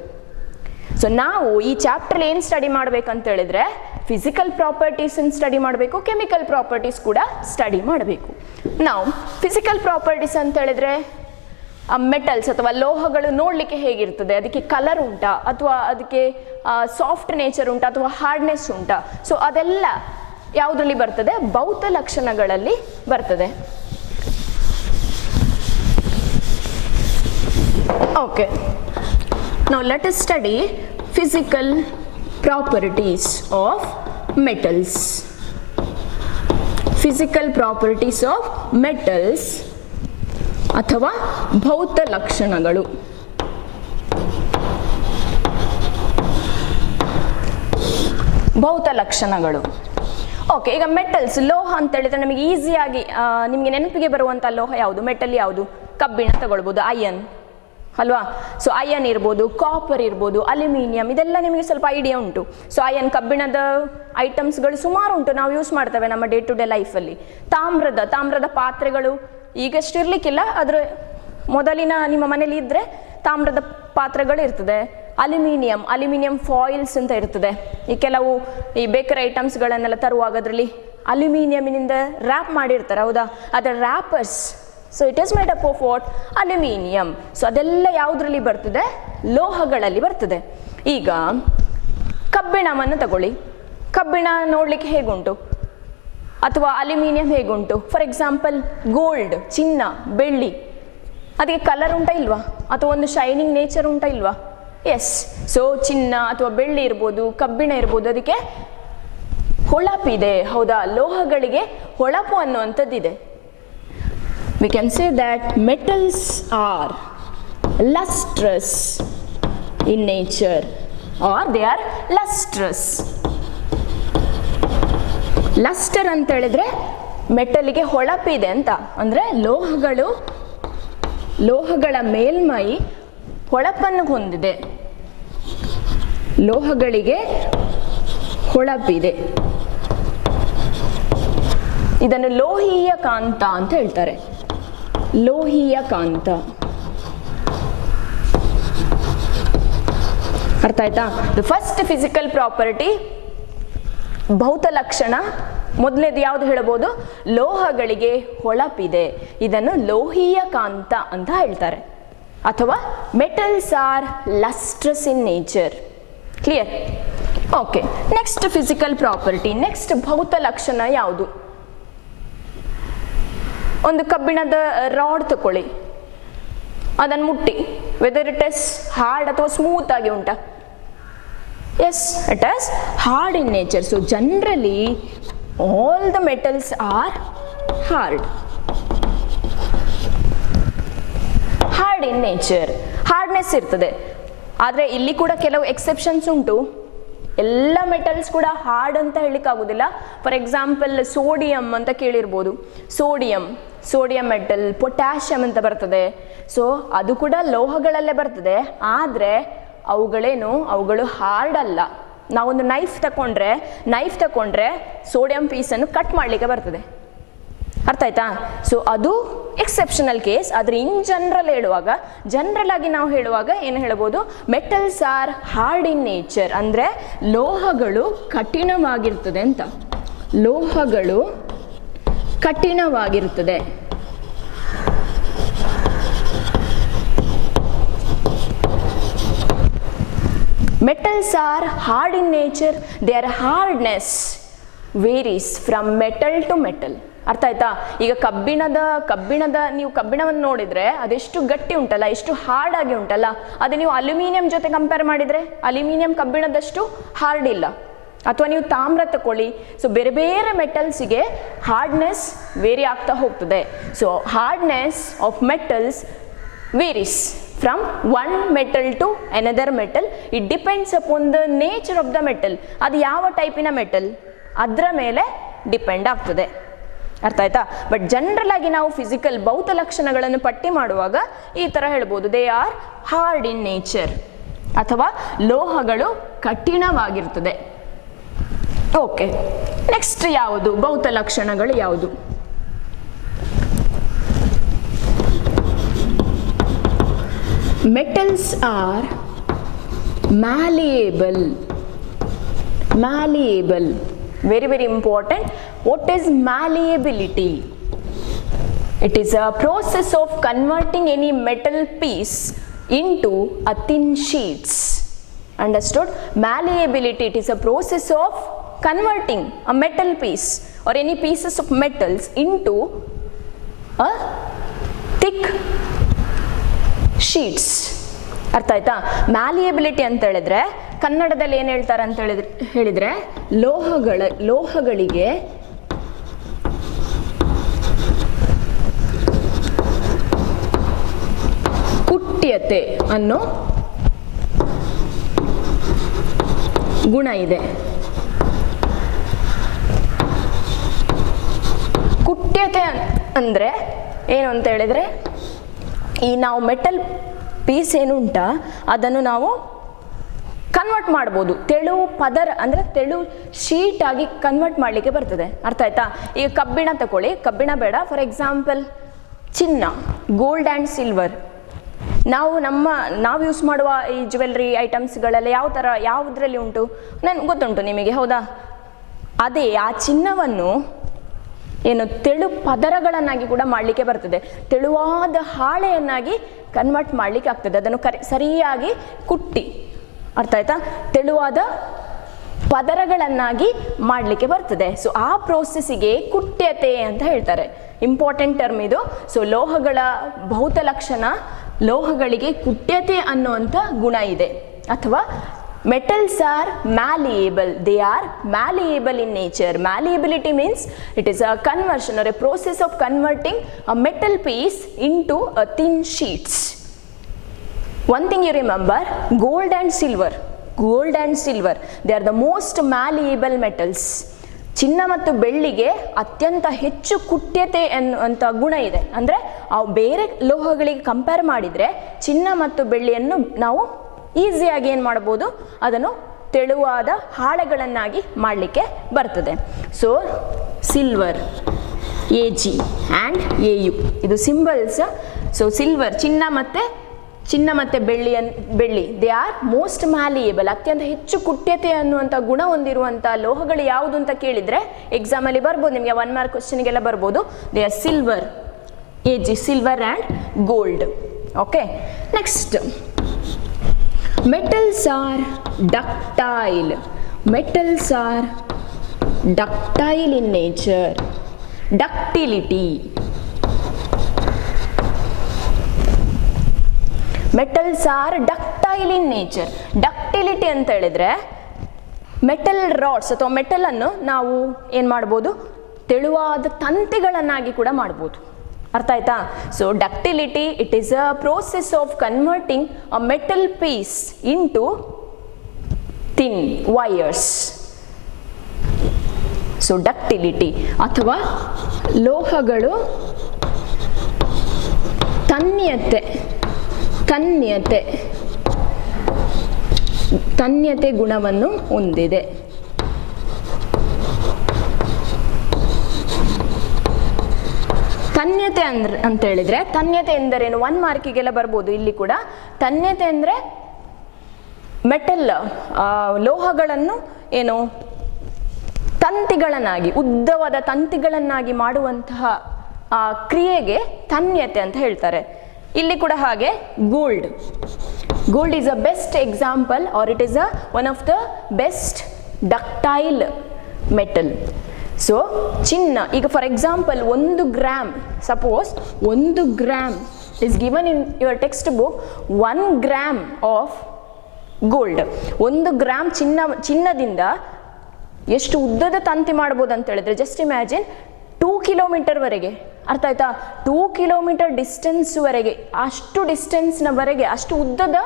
ಸೊ ನಾವು ಈ ಚಾಪ್ಟರ್ ಏನು ಸ್ಟಡಿ ಮಾಡಬೇಕಂತ ಹೇಳಿದ್ರೆ ಫಿಸಿಕಲ್ ಪ್ರಾಪರ್ಟೀಸನ್ನು ಸ್ಟಡಿ ಮಾಡಬೇಕು, ಕೆಮಿಕಲ್ ಪ್ರಾಪರ್ಟೀಸ್ ಕೂಡ ಸ್ಟಡಿ ಮಾಡಬೇಕು. ನಾವು ಫಿಸಿಕಲ್ ಪ್ರಾಪರ್ಟೀಸ್ ಅಂತ ಹೇಳಿದ್ರೆ ಮೆಟಲ್ಸ್ ಅಥವಾ ಲೋಹಗಳು ನೋಡಲಿಕ್ಕೆ ಹೇಗಿರ್ತದೆ, ಅದಕ್ಕೆ ಕಲರ್ ಉಂಟಾ ಅಥವಾ ಅದಕ್ಕೆ ಸಾಫ್ಟ್ ನೇಚರ್ ಉಂಟಾ ಅಥವಾ ಹಾರ್ಡ್ನೆಸ್ ಉಂಟಾ, ಸೊ ಅದೆಲ್ಲ ಯಾವುದರಲ್ಲಿ ಬರ್ತದೆ, ಭೌತ ಲಕ್ಷಣಗಳಲ್ಲಿ ಬರ್ತದೆ. Okay, now let us study physical properties of metals. Physical properties of metals ಅಥವಾ ಭೌತ ಲಕ್ಷಣಗಳು. ಭೌತ ಲಕ್ಷಣಗಳು. ಓಕೆ, ಈಗ ಮೆಟಲ್ಸ್, ಲೋಹ ಅಂತ ಹೇಳಿದ್ರೆ ನಮಗೆ ಈಸಿಯಾಗಿ ನಿಮಗೆ ನೆನಪಿಗೆ ಬರುವಂಥ ಲೋಹ ಯಾವುದು, ಮೆಟಲ್ ಯಾವುದು, ಕಬ್ಬಿಣ ತಗೊಳ್ಬೋದು, ಅಯನ್ ಅಲ್ವಾ. ಸೊ ಅಯನ್ ಇರ್ಬೋದು, ಕಾಪರ್ ಇರ್ಬೋದು, ಅಲ್ಯೂಮಿನಿಯಂ, ಇದೆಲ್ಲ ನಿಮಗೆ ಸ್ವಲ್ಪ ಐಡಿಯಾ ಉಂಟು. ಸೊ ಅಯನ್, ಕಬ್ಬಿಣದ ಐಟಮ್ಸ್ಗಳು ಸುಮಾರು ಉಂಟು, ನಾವು ಯೂಸ್ ಮಾಡ್ತೇವೆ ನಮ್ಮ ಡೇ ಟು ಡೇ ಲೈಫಲ್ಲಿ. ತಾಮ್ರದ ಪಾತ್ರೆಗಳು ಈಗಷ್ಟು ಇರಲಿಕ್ಕಿಲ್ಲ, ಆದರೆ ಮೊದಲಿನ ನಿಮ್ಮ ಮನೇಲಿ ಇದ್ದರೆ ತಾಮ್ರದ ಪಾತ್ರೆಗಳು ಇರ್ತದೆ. ಅಲ್ಯೂಮಿನಿಯಂ ಫಾಯಿಲ್ಸ್ ಅಂತ ಇರ್ತದೆ. ಈ ಕೆಲವು ಈ ಬೇಕರಿ ಐಟಮ್ಸ್ಗಳನ್ನೆಲ್ಲ ತರುವಾಗ ಅದರಲ್ಲಿ ಅಲ್ಯೂಮಿನಿಯಮಿನಿಂದ ರ್ಯಾಪ್ ಮಾಡಿರ್ತಾರೆ, ಹೌದಾ, ಅದರ wrappers. So it is made up of what, aluminium. So ಅದೆಲ್ಲ ಯಾವುದರಲ್ಲಿ ಬರ್ತದೆ, ಲೋಹಗಳಲ್ಲಿ ಬರ್ತದೆ. ಈಗ ಕಬ್ಬಿಣವನ್ನು ತಗೊಳ್ಳಿ, ಕಬ್ಬಿಣ ನೋಡಲಿಕ್ಕೆ ಹೇಗುಂಟು ಅಥವಾ ಅಲ್ಯೂಮಿನಿಯಂ ಹೇಗುಂಟು. ಫಾರ್ ಎಕ್ಸಾಂಪಲ್ ಗೋಲ್ಡ್, ಚಿನ್ನ, ಬೆಳ್ಳಿ, ಅದಕ್ಕೆ ಕಲರ್ ಉಂಟಾ ಇಲ್ವಾ, ಅಥವಾ ಒಂದು ಶೈನಿಂಗ್ ನೇಚರ್ ಉಂಟಾ ಇಲ್ವಾ. ಎಸ್, ಸೊ ಚಿನ್ನ ಅಥವಾ ಬೆಳ್ಳಿ ಇರ್ಬೋದು, ಕಬ್ಬಿಣ ಇರ್ಬೋದು, ಅದಕ್ಕೆ ಹೊಳಪಿದೆ, ಹೌದಾ. ಲೋಹಗಳಿಗೆ ಹೊಳಪು ಅನ್ನುವಂಥದ್ದಿದೆ. We can say that metals are lustrous in nature or they are lustrous. Lustre ಅಂತ ಹೇಳಿದ್ರೆ ಮೆಟಲ್ಗೆ ಹೊಳಪಿದೆ ಅಂತ, ಅಂದರೆ ಲೋಹಗಳ ಮೇಲ್ಮೈ ಹೊಳಪನ್ನು ಹೊಂದಿದೆ, ಲೋಹಗಳಿಗೆ ಹೊಳಪಿದೆ. ಇದನ್ನು ಲೋಹೀಯ ಕಾಂತ ಅಂತ ಹೇಳ್ತಾರೆ, ಲೋಹೀಯ ಕಾಂತ. ಅರ್ಥ ಆಯ್ತಾ. ದ ಫಸ್ಟ್ ಫಿಸಿಕಲ್ ಪ್ರಾಪರ್ಟಿ, ಭೌತ ಲಕ್ಷಣ, ಮೊದಲನೇದು ಯಾವುದು ಹೇಳಬಹುದು, ಲೋಹಗಳಿಗೆ ಹೊಳಪಿದೆ, ಇದನ್ನು ಲೋಹೀಯ ಕಾಂತ ಅಂತ ಹೇಳ್ತಾರೆ. ಅಥವಾ metals are lustrous in nature. Clear. Okay, next physical property, next ಭೌತ ಲಕ್ಷಣ ಯಾವುದು. ಒಂದು ಕಬ್ಬಿಣದ ರಾಡ್ ತಗೊಳ್ಳಿ, ಅದನ್ನು ಮುಟ್ಟಿ, ವೆದರ್ ಇಟ್ ಇಸ್ ಹಾರ್ಡ್ ಅಥವಾ ಸ್ಮೂತ್ ಆಗಿ ಉಂಟಾ. Yes, it is hard in nature. So generally all the metals are hard in nature. Hardness ಇರ್ತದೆ, ಆದರೆ ಇಲ್ಲಿ ಕೂಡ ಕೆಲವು ಎಕ್ಸೆಪ್ಷನ್ಸ್ ಉಂಟು. ಎಲ್ಲ ಮೆಟಲ್ಸ್ ಕೂಡ ಹಾರ್ಡ್ ಅಂತ ಹೇಳಿಕ್ಕಾಗೋದಿಲ್ಲ. ಫಾರ್ ಎಕ್ಸಾಂಪಲ್ ಸೋಡಿಯಂ ಅಂತ ಕೇಳಿರ್ಬೋದು, ಸೋಡಿಯಂ ಮೆಟಲ್, ಪೊಟ್ಯಾಷಿಯಂ ಅಂತ ಬರ್ತದೆ. ಸೊ ಅದು ಕೂಡ ಲೋಹಗಳಲ್ಲೇ ಬರ್ತದೆ, ಆದರೆ ಅವುಗಳು ಹಾರ್ಡ್ ಅಲ್ಲ. ನಾವೊಂದು ನೈಫ್ ತಗೊಂಡ್ರೆ ಸೋಡಿಯಂ ಪೀಸನ್ನು ಕಟ್ ಮಾಡಲಿಕ್ಕೆ ಬರ್ತದೆ. ಅರ್ಥ ಆಯ್ತಾ. ಸೊ ಅದು ಎಕ್ಸೆಪ್ಷನಲ್ ಕೇಸ್. ಆದರೆ ಇನ್ ಜನರಲ್ ಆಗಿ ನಾವು ಹೇಳುವಾಗ ಏನು ಹೇಳ್ಬೋದು, metals are hard in nature, ಅಂದರೆ ಲೋಹಗಳು ಕಠಿಣವಾಗಿರ್ತದೆ ಅಂತ. ಲೋಹಗಳು ಕಠಿಣವಾಗಿರುತ್ತದೆ. Metals are hard in nature, their hardness varies from metal to metal. ಅರ್ಥ ಆಯ್ತಾ. ಈಗ ನೀವು ಕಬ್ಬಿಣವನ್ನು ನೋಡಿದರೆ ಅದೆಷ್ಟು ಗಟ್ಟಿ ಉಂಟಲ್ಲ, ಎಷ್ಟು ಹಾರ್ಡ್ ಆಗಿ ಉಂಟಲ್ಲ, ಅದು ನೀವು ಅಲ್ಯೂಮಿನಿಯಂ ಜೊತೆ ಕಂಪೇರ್ ಮಾಡಿದರೆ ಅಲ್ಯೂಮಿನಿಯಂ ಕಬ್ಬಿಣದಷ್ಟು ಹಾರ್ಡ್ ಇಲ್ಲ. ಅಥವಾ ನೀವು ತಾಮ್ರ ತಗೊಳ್ಳಿ. ಸೊ ಬೇರೆ ಬೇರೆ ಮೆಟಲ್ಸಿಗೆ ಹಾರ್ಡ್ನೆಸ್ ವೇರಿ ಆಗ್ತಾ ಹೋಗ್ತದೆ. So hardness of metals varies from one metal to another metal. It depends upon the nature of the metal. ಅದು ಯಾವ ಟೈಪಿನ ಮೆಟಲ್ ಅದರ ಮೇಲೆ ಡಿಪೆಂಡ್ ಆಗ್ತದೆ. ಅರ್ಥ ಆಯ್ತಾ. ಬಟ್ ಜನರಲ್ ಆಗಿ ನಾವು ಫಿಸಿಕಲ್ ಭೌತ ಲಕ್ಷಣಗಳನ್ನು ಪಟ್ಟಿ ಮಾಡುವಾಗ ಈ ಥರ ಹೇಳ್ಬೋದು, they are hard in nature, ಅಥವಾ ಲೋಹಗಳು ಕಠಿಣವಾಗಿರ್ತದೆ. ಓಕೆ, ನೆಕ್ಸ್ಟ್ ಯಾವುದು ಭೌತ ಲಕ್ಷಣಗಳು ಯಾವುದು. Metals are malleable. Very very important. What is malleability? It is a process of converting any metal piece into a thin sheets. Understood? Malleability, it is a process of converting a metal piece or any pieces of metals into a thick sheets. ಅರ್ಥ ಆಯ್ತಾ? Malleability ಅಂತ ಹೇಳಿದ್ರೆ ಕನ್ನಡದಲ್ಲಿ ಏನು ಹೇಳ್ತಾರೆ ಅಂತ ಹೇಳಿದ್ರೆ ಲೋಹಗಳಿಗೆ ಕುಟ್ಯತೆ ಅನ್ನೋ ಗುಣ ಇದೆ. ಕುಟ್ಯತೆ ಅಂದರೆ ಏನು ಅಂತ ಹೇಳಿದ್ರೆ ಈ ನಾವು ಮೆಟಲ್ ಪೀಸ್ ಏನುಂಟ ಅದನ್ನು ನಾವು ಕನ್ವರ್ಟ್ ಮಾಡ್ಬೋದು, ತೆಳು ಪದರ ಅಂದರೆ ತೆಳು ಶೀಟ್ ಆಗಿ ಕನ್ವರ್ಟ್ ಮಾಡಲಿಕ್ಕೆ ಬರ್ತದೆ. ಅರ್ಥ ಆಯ್ತಾ? ಈಗ ಕಬ್ಬಿಣ ತಗೊಳ್ಳಿ, ಕಬ್ಬಿಣ ಬೇಡ, ಫಾರ್ ಎಕ್ಸಾಂಪಲ್ ಚಿನ್ನ, ಗೋಲ್ಡ್ ಆ್ಯಂಡ್ ಸಿಲ್ವರ್. ನಾವು ಯೂಸ್ ಮಾಡುವ ಈ ಜ್ಯುವೆಲ್ರಿ ಐಟಮ್ಸ್ಗಳೆಲ್ಲ ಯಾವುದರಲ್ಲಿ ಉಂಟು ನನಗೆ ಗೊತ್ತುಂಟು ನಿಮಗೆ, ಹೌದಾ? ಅದೇ ಆ ಚಿನ್ನವನ್ನು ಏನು ತೆಳು ಪದರಗಳನ್ನಾಗಿ ಕೂಡ ಮಾಡಲಿಕ್ಕೆ ಬರ್ತದೆ, ತೆಳುವಾದ ಹಾಳೆಯನ್ನಾಗಿ ಕನ್ವರ್ಟ್ ಮಾಡಲಿಕ್ಕೆ ಆಗ್ತದೆ. ಅದನ್ನು ಸರಿಯಾಗಿ ಕುಟ್ಟಿ, ಅರ್ಥ ಆಯ್ತಾ, ತೆಳುವಾದ ಪದರಗಳನ್ನಾಗಿ ಮಾಡಲಿಕ್ಕೆ ಬರ್ತದೆ. ಸೊ ಆ ಪ್ರೋಸೆಸ್ಸಿಗೆ ಕುಟ್ಯತೆ ಅಂತ ಹೇಳ್ತಾರೆ. ಇಂಪಾರ್ಟೆಂಟ್ ಟರ್ಮ್ ಇದು. ಸೊ ಲೋಹಗಳ ಭೌತ ಲಕ್ಷಣ, ಲೋಹಗಳಿಗೆ ಕುಟ್ಯತೆ ಅನ್ನುವಂಥ ಗುಣ ಇದೆ. ಅಥವಾ metals are malleable, they are malleable in nature. Malleability means it is a conversion or a process of converting a metal piece into a thin sheets. One thing you remember, gold and silver, they are the most malleable metals. ಚಿನ್ನ ಮತ್ತು ಬೆಳ್ಳಿಗೆ ಅತ್ಯಂತ ಹೆಚ್ಚು ಕುಟ್ಯತೆ ಎನ್ನುವಂಥ ಗುಣ ಇದೆ. ಅಂದರೆ ಅವು ಬೇರೆ ಲೋಹಗಳಿಗೆ ಕಂಪೇರ್ ಮಾಡಿದರೆ ಚಿನ್ನ ಮತ್ತು ಬೆಳ್ಳಿಯನ್ನು ನಾವು ಈಸಿಯಾಗಿ ಏನು ಮಾಡ್ಬೋದು, ಅದನ್ನು ತೆಳುವಾದ ಹಾಳೆಗಳನ್ನಾಗಿ ಮಾಡಲಿಕ್ಕೆ ಬರ್ತದೆ. So silver, AG and AU ಇದು ಸಿಂಬಲ್ಸ್. ಸೊ ಸಿಲ್ವರ್ ಚಿನ್ನ ಮತ್ತು ಬೆಳ್ಳಿ ದೇ ಆರ್ ಮೋಸ್ಟ್ ಮ್ಯಾಲಿಯೇಬಲ್, ಅತ್ಯಂತ ಹೆಚ್ಚು ಕುಟ್ಯತೆ ಅನ್ನುವಂಥ ಗುಣ ಹೊಂದಿರುವಂಥ ಲೋಹಗಳು ಯಾವುದು ಅಂತ ಕೇಳಿದರೆ ಎಕ್ಸಾಮಲ್ಲಿ ಬರ್ಬೋದು, ನಿಮಗೆ 1 ಮಾರ್ಕ್ ಕ್ವಶನ್ಗೆಲ್ಲ ಬರ್ಬೋದು. They are silver, AG, silver and gold. Okay, next metals are ductile. Metals are ductile in nature. Ductility. Metals are ductile in nature. Ductility ಅಂತ ಹೇಳಿದ್ರೆ ಮೆಟಲ್ ರಾಡ್ಸ್ ಅಥವಾ ಮೆಟಲ್ ಅನ್ನು ನಾವು ಏನು ಮಾಡ್ಬೋದು, ತೆಳುವಾದ ತಂತಿಗಳನ್ನಾಗಿ ಕೂಡ ಮಾಡ್ಬೋದು. ಅರ್ಥ ಆಯ್ತಾ? So ductility, it is a process of converting a metal piece into thin wires. So ductility ಅಥವಾ ಲೋಹಗಳು ತನ್ಯತೆ ಗುಣವನ್ನು ಹೊಂದಿದೆ. ತನ್ಯತೆ ಅಂತ ಹೇಳಿದ್ರೆ, ತನ್ಯತೆ ಎಂದರೇನು 1 ಮಾರ್ಕಿಗೆಲ್ಲ ಬರ್ಬೋದು. ಇಲ್ಲಿ ಕೂಡ ತನ್ಯತೆ ಅಂದರೆ ಮೆಟಲ್ ಲೋಹಗಳನ್ನು ಏನು ತಂತಿಗಳನ್ನಾಗಿ, ಉದ್ದವಾದ ತಂತಿಗಳನ್ನಾಗಿ ಮಾಡುವಂತಹ ಕ್ರಿಯೆಗೆ ತನ್ಯತೆ ಅಂತ ಹೇಳ್ತಾರೆ. ಇಲ್ಲಿ ಕೂಡ ಹಾಗೆ gold is a best example or it is one of the best ductile metal. So ಚಿನ್ನ, ಈಗ for example 1 gram, suppose 1 gram is given in your textbook, 1 gram of gold. 1 gram ಚಿನ್ನದಿಂದ ಎಷ್ಟು ಉದ್ದದ ತಂತಿ ಮಾಡ್ಬೋದು ಅಂತ ಹೇಳಿದ್ರೆ, ಜಸ್ಟ್ ಇಮ್ಯಾಜಿನ್ 2 ಕಿಲೋಮೀಟರ್ವರೆಗೆ. ಅರ್ಥ ಆಯ್ತಾ? 2 ಕಿಲೋಮೀಟರ್ ಡಿಸ್ಟೆನ್ಸ್ವರೆಗೆ, ಅಷ್ಟು ಡಿಸ್ಟೆನ್ಸ್ನವರೆಗೆ ಅಷ್ಟು ಉದ್ದದ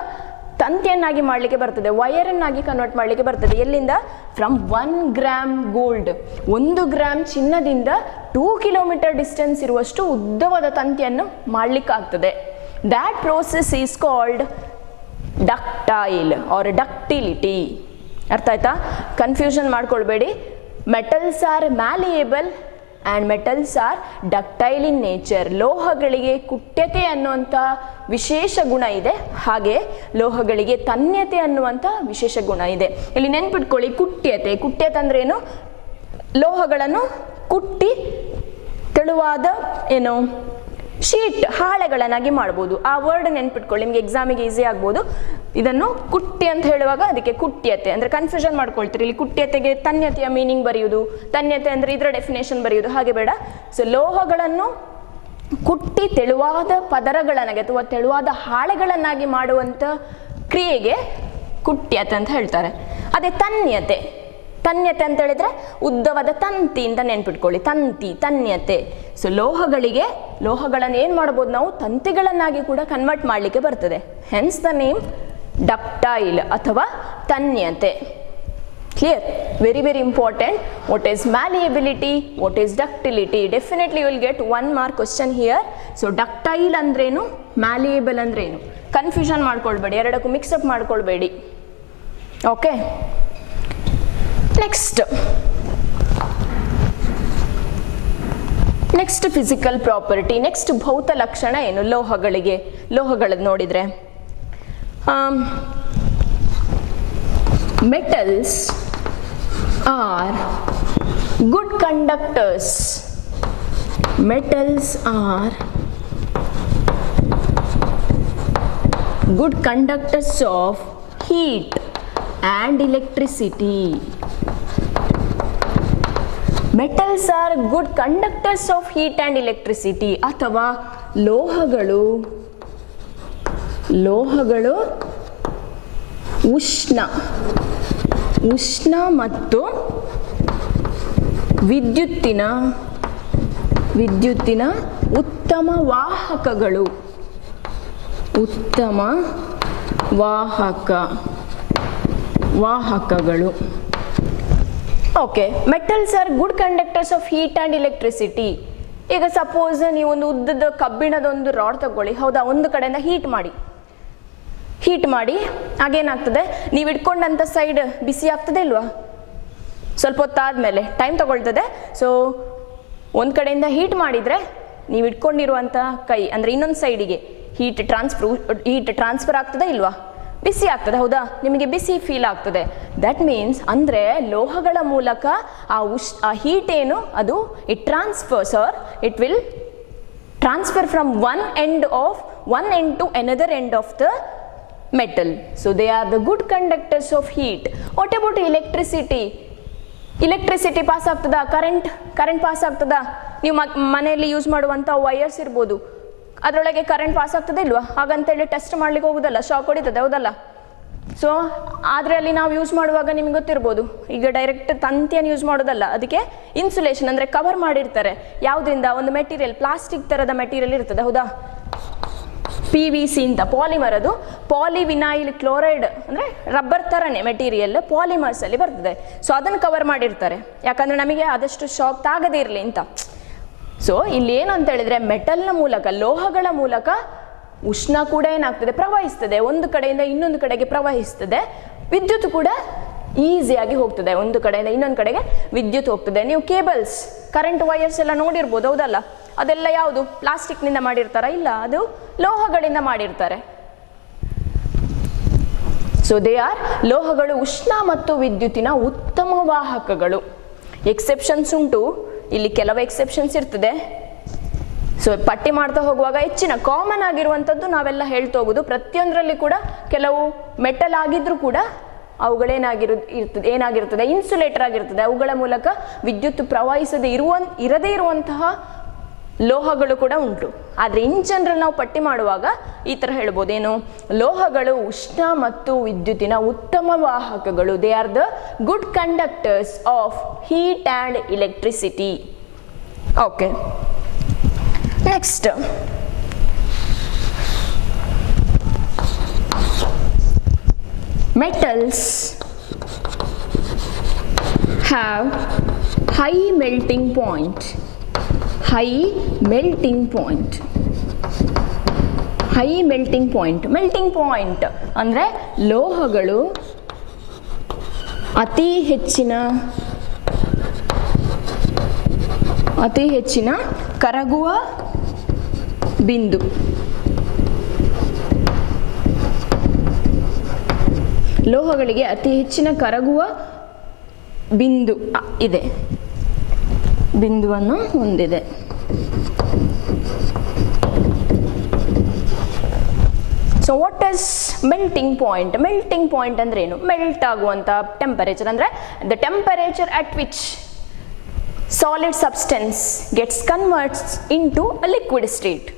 ತಂತಿಯನ್ನಾಗಿ ಮಾಡಲಿಕ್ಕೆ ಬರ್ತದೆ, ವಯರನ್ನಾಗಿ ಕನ್ವರ್ಟ್ ಮಾಡಲಿಕ್ಕೆ ಬರ್ತದೆ. ಎಲ್ಲಿಂದ? From 1 gram gold. 1 ಗ್ರಾಮ್ ಚಿನ್ನದಿಂದ 2 ಕಿಲೋಮೀಟರ್ ಡಿಸ್ಟೆನ್ಸ್ ಇರುವಷ್ಟು ಉದ್ದವಾದ ತಂತಿಯನ್ನು ಮಾಡಲಿಕ್ಕಾಗ್ತದೆ. That process is called ductile or ductility. ಅರ್ಥ ಆಯ್ತಾ? ಕನ್ಫ್ಯೂಷನ್ ಮಾಡ್ಕೊಳ್ಬೇಡಿ. Metals are malleable and metals are ductile in nature. ಲೋಹಗಳಿಗೆ ಕುಟ್ಯತೆ ಅನ್ನುವಂಥ ವಿಶೇಷ ಗುಣ ಇದೆ, ಹಾಗೆ ಲೋಹಗಳಿಗೆ ತನ್ಯತೆ ಅನ್ನುವಂಥ ವಿಶೇಷ ಗುಣ ಇದೆ. ಇಲ್ಲಿ ನೆನ್ಪಿಟ್ಕೊಳ್ಳಿ, ಕುಟ್ಯತೆ ಅಂದ್ರೆ ಏನು? ಲೋಹಗಳನ್ನು ಕುಟ್ಟಿ ತೆಳುವಾದ ಏನು ಶೀಟ್ ಹಾಳೆಗಳನ್ನಾಗಿ ಮಾಡ್ಬೋದು. ಆ ವರ್ಡ್ ನೆನ್ಪಿಟ್ಕೊಳ್ಳಿ, ನಿಮ್ಗೆ ಎಕ್ಸಾಮಿಗೆ ಈಸಿ ಆಗ್ಬೋದು. ಇದನ್ನು ಕುಟ್ಟಿ ಅಂತ ಹೇಳುವಾಗ ಅದಕ್ಕೆ ಕುಟ್ಯತೆ ಅಂದರೆ ಕನ್ಫ್ಯೂಷನ್ ಮಾಡ್ಕೊಳ್ತೀರಿ. ಇಲ್ಲಿ ಕುಟ್ಯತೆಗೆ ತನ್ಯತೆಯ ಮೀನಿಂಗ್ ಬರೆಯುವುದು, ತನ್ಯತೆ ಅಂದರೆ ಇದರ ಡೆಫಿನೇಷನ್ ಬರೆಯುವುದು, ಹಾಗೆ ಬೇಡ. ಸೊ ಲೋಹಗಳನ್ನು ಕುಟ್ಟಿ ತೆಳುವಾದ ಪದರಗಳನ್ನಾಗಿ ಅಥವಾ ತೆಳುವಾದ ಹಾಳೆಗಳನ್ನಾಗಿ ಮಾಡುವಂಥ ಕ್ರಿಯೆಗೆ ಕುಟ್ಯತೆ ಅಂತ ಹೇಳ್ತಾರೆ. ಅದೇ ತನ್ಯತೆ, ತನ್ಯತೆ ಅಂತ ಹೇಳಿದ್ರೆ ಉದ್ದವಾದ ತಂತಿ ಅಂತ ನೆನ್ಪಿಟ್ಕೊಳ್ಳಿ, ತಂತಿ, ತನ್ಯತೆ. ಸೊ ಲೋಹಗಳನ್ನು ಏನು ಮಾಡ್ಬೋದು ನಾವು, ತಂತಿಗಳನ್ನಾಗಿ ಕೂಡ ಕನ್ವರ್ಟ್ ಮಾಡಲಿಕ್ಕೆ ಬರ್ತದೆ. ಹೆನ್ಸ್ ದ ನೇಮ್ ಡಕ್ಟೈಲ್ ಅಥವಾ ತನ್ಯತೆ. Clear? Very very important. What is malleability, what is ductility? Definitely you will get 1 mark question here. So ductile ಅಂದ್ರೇನು, ಮ್ಯಾಲಿಯಬಲ್ ಅಂದ್ರೇನು, ಕನ್ಫ್ಯೂಷನ್ ಮಾಡ್ಕೊಳ್ಬೇಡಿ, ಎರಡಕ್ಕೂ ಮಿಕ್ಸಪ್ ಮಾಡ್ಕೊಳ್ಬೇಡಿ. Okay, next physical property. Next ಭೌತ ಲಕ್ಷಣ ಏನು ಲೋಹಗಳದ್ದು ನೋಡಿದ್ರೆ, metals are good conductors. Metals are good conductors of heat and electricity. Metals are good conductors of heat and electricity. ಅಥವಾ ಲೋಹಗಳು ಉಷ್ಣ ಮತ್ತು ವಿದ್ಯುತ್ತಿನ ಉತ್ತಮ ವಾಹಕಗಳು. ವಾಹಕಗಳು. Okay, metals are good conductors of heat and electricity. ಈಗ ಸಪೋಸ್ ನೀವು ಒಂದು ಉದ್ದದ ಕಬ್ಬಿಣದೊಂದು ರಾಡ್ ತಗೊಳ್ಳಿ, ಹೌದಾ, ಒಂದು ಕಡೆಯಿಂದ ಹೀಟ್ ಮಾಡಿ ಆಗೇನಾಗ್ತದೆ, ನೀವು ಇಟ್ಕೊಂಡಂಥ ಸೈಡ್ ಬಿಸಿ ಆಗ್ತದೆ ಇಲ್ವಾ? ಸ್ವಲ್ಪ ಹೊತ್ತಾದಮೇಲೆ ಟೈಮ್ ತಗೊಳ್ತದೆ. ಸೊ ಒಂದು ಕಡೆಯಿಂದ ಹೀಟ್ ಮಾಡಿದರೆ ನೀವು ಇಟ್ಕೊಂಡಿರುವಂಥ ಕೈ ಅಂದರೆ ಇನ್ನೊಂದು ಸೈಡಿಗೆ ಹೀಟ್ ಟ್ರಾನ್ಸ್ಫರ್ ಆಗ್ತದೆ ಇಲ್ವಾ? ಬಿಸಿ ಆಗ್ತದೆ, ಹೌದಾ? ನಿಮಗೆ ಬಿಸಿ ಫೀಲ್ ಆಗ್ತದೆ. ದಟ್ ಮೀನ್ಸ್ ಅಂದರೆ ಲೋಹಗಳ ಮೂಲಕ ಆ ಹೀಟ್ ಏನು ಅದು it will transfer from one end to another end of the metal. So they are the good conductors of heat. What about electricity? Electricity pass ಆಗ್ತದಾ? ಕರೆಂಟ್ ಪಾಸ್ ಆಗ್ತದಾ? ನೀವು ಮನೆಯಲ್ಲಿ ಯೂಸ್ ಮಾಡುವಂಥ ವೈರ್ಸ್ ಇರ್ಬೋದು, ಅದರೊಳಗೆ ಕರೆಂಟ್ ಪಾಸ್ ಆಗ್ತದೆ ಇಲ್ವಾ? ಹಾಗಂತೇಳಿ test ಮಾಡ್ಲಿಕ್ಕೆ ಹೋಗೋದಲ್ಲ, ಶಾಕ್ ಹೊಡಿತದೆ, ಹೌದಲ್ಲ? ಸೊ ಆದರೆ ಅಲ್ಲಿ ನಾವು ಯೂಸ್ ಮಾಡುವಾಗ ನಿಮ್ಗೆ ಗೊತ್ತಿರ್ಬೋದು, ಈಗ ಡೈರೆಕ್ಟ್ ತಂತಿಯನ್ನು ಯೂಸ್ ಮಾಡೋದಲ್ಲ, ಅದಕ್ಕೆ ಇನ್ಸುಲೇಷನ್ ಅಂದರೆ ಕವರ್ ಮಾಡಿರ್ತಾರೆ. ಯಾವುದರಿಂದ? ಒಂದು ಮೆಟೀರಿಯಲ್, ಪ್ಲಾಸ್ಟಿಕ್ ಥರದ ಮೆಟೀರಿಯಲ್ ಇರ್ತದೆ, ಹೌದಾ? PVC ಅಂತ ಪಾಲಿಮರ್, ಅದು ಪಾಲಿವಿನೈಲ್ ಕ್ಲೋರೈಡ್ ಅಂದರೆ ರಬ್ಬರ್ ಥರನೇ ಮೆಟೀರಿಯಲ್, ಪಾಲಿಮರ್ಸಲ್ಲಿ ಬರ್ತದೆ. ಸೊ ಅದನ್ನು ಕವರ್ ಮಾಡಿರ್ತಾರೆ, ಯಾಕಂದರೆ ನಮಗೆ ಆದಷ್ಟು ಶಾಕ್ ತಾಗದೇ ಇರಲಿ ಅಂತ. ಸೊ ಇಲ್ಲಿ ಏನು ಅಂತ ಹೇಳಿದರೆ, ಮೆಟಲ್ನ ಮೂಲಕ, ಲೋಹಗಳ ಮೂಲಕ ಉಷ್ಣ ಕೂಡ ಏನಾಗ್ತದೆ, ಪ್ರವಹಿಸ್ತದೆ, ಒಂದು ಕಡೆಯಿಂದ ಇನ್ನೊಂದು ಕಡೆಗೆ ಪ್ರವಹಿಸ್ತದೆ. ವಿದ್ಯುತ್ ಕೂಡ ಈಸಿಯಾಗಿ ಹೋಗ್ತದೆ, ಒಂದು ಕಡೆಯಿಂದ ಇನ್ನೊಂದು ಕಡೆಗೆ ವಿದ್ಯುತ್ ಹೋಗ್ತದೆ. ನೀವು ಕೇಬಲ್ಸ್, ಕರೆಂಟ್ ವೈರ್ಸ್ ಎಲ್ಲ ನೋಡಿರ್ಬೋದು, ಹೌದಲ್ಲ? ಅದೆಲ್ಲ ಯಾವುದು ಪ್ಲಾಸ್ಟಿಕ್ನಿಂದ ಮಾಡಿರ್ತಾರ? ಇಲ್ಲ, ಅದು ಲೋಹಗಳಿಂದ ಮಾಡಿರ್ತಾರೆ. ಸೊ ದೇ ಆರ್, ಲೋಹಗಳು ಉಷ್ಣ ಮತ್ತು ವಿದ್ಯುತ್ತಿನ ಉತ್ತಮ ವಾಹಕಗಳು. ಎಕ್ಸೆಪ್ಷನ್ಸ್ ಉಂಟು, ಇಲ್ಲಿ ಕೆಲವು ಎಕ್ಸೆಪ್ಷನ್ಸ್ ಇರ್ತದೆ. ಸೊ ಪಟ್ಟಿ ಮಾಡ್ತಾ ಹೋಗುವಾಗ ಹೆಚ್ಚಿನ ಕಾಮನ್ ಆಗಿರುವಂಥದ್ದು ನಾವೆಲ್ಲ ಹೇಳ್ತಾ ಹೋಗೋದು. ಪ್ರತಿಯೊಂದರಲ್ಲಿ ಕೂಡ ಕೆಲವು ಮೆಟಲ್ ಆಗಿದ್ರೂ ಕೂಡ ಏನಾಗಿರ್ತದೆ, ಇನ್ಸುಲೇಟರ್ ಆಗಿರ್ತದೆ. ಅವುಗಳ ಮೂಲಕ ವಿದ್ಯುತ್ ಇರದೇ ಇರುವಂತಹ ಲೋಹಗಳು ಕೂಡ ಉಂಟು. ಆದರೆ ಇನ್ ಜನರಲ್ ನಾವು ಪಟ್ಟಿ ಮಾಡುವಾಗ ಈ ಥರ ಹೇಳ್ಬೋದು, ಏನು? ಲೋಹಗಳು ಉಷ್ಣ ಮತ್ತು ವಿದ್ಯುತ್ತಿನ ಉತ್ತಮ ವಾಹಕಗಳು. They are the good conductors of heat and electricity. Okay, next metals have high melting point. Melting point ಅಂದರೆ ಲೋಹಗಳು ಅತಿ ಹೆಚ್ಚಿನ ಕರಗುವ ಬಿಂದು. ಲೋಹಗಳಿಗೆ ಅತಿ ಹೆಚ್ಚಿನ ಕರಗುವ ಬಿಂದುವನ್ನು ಹೊಂದಿದೆ. So what is melting point? Melting point ಅಂದ್ರೆ ಏನು? ಮೆಲ್ಟ್ ಆಗುವಂಥ ಟೆಂಪರೇಚರ್ ಅಂದರೆ the temperature at which solid substance gets converts into a liquid state.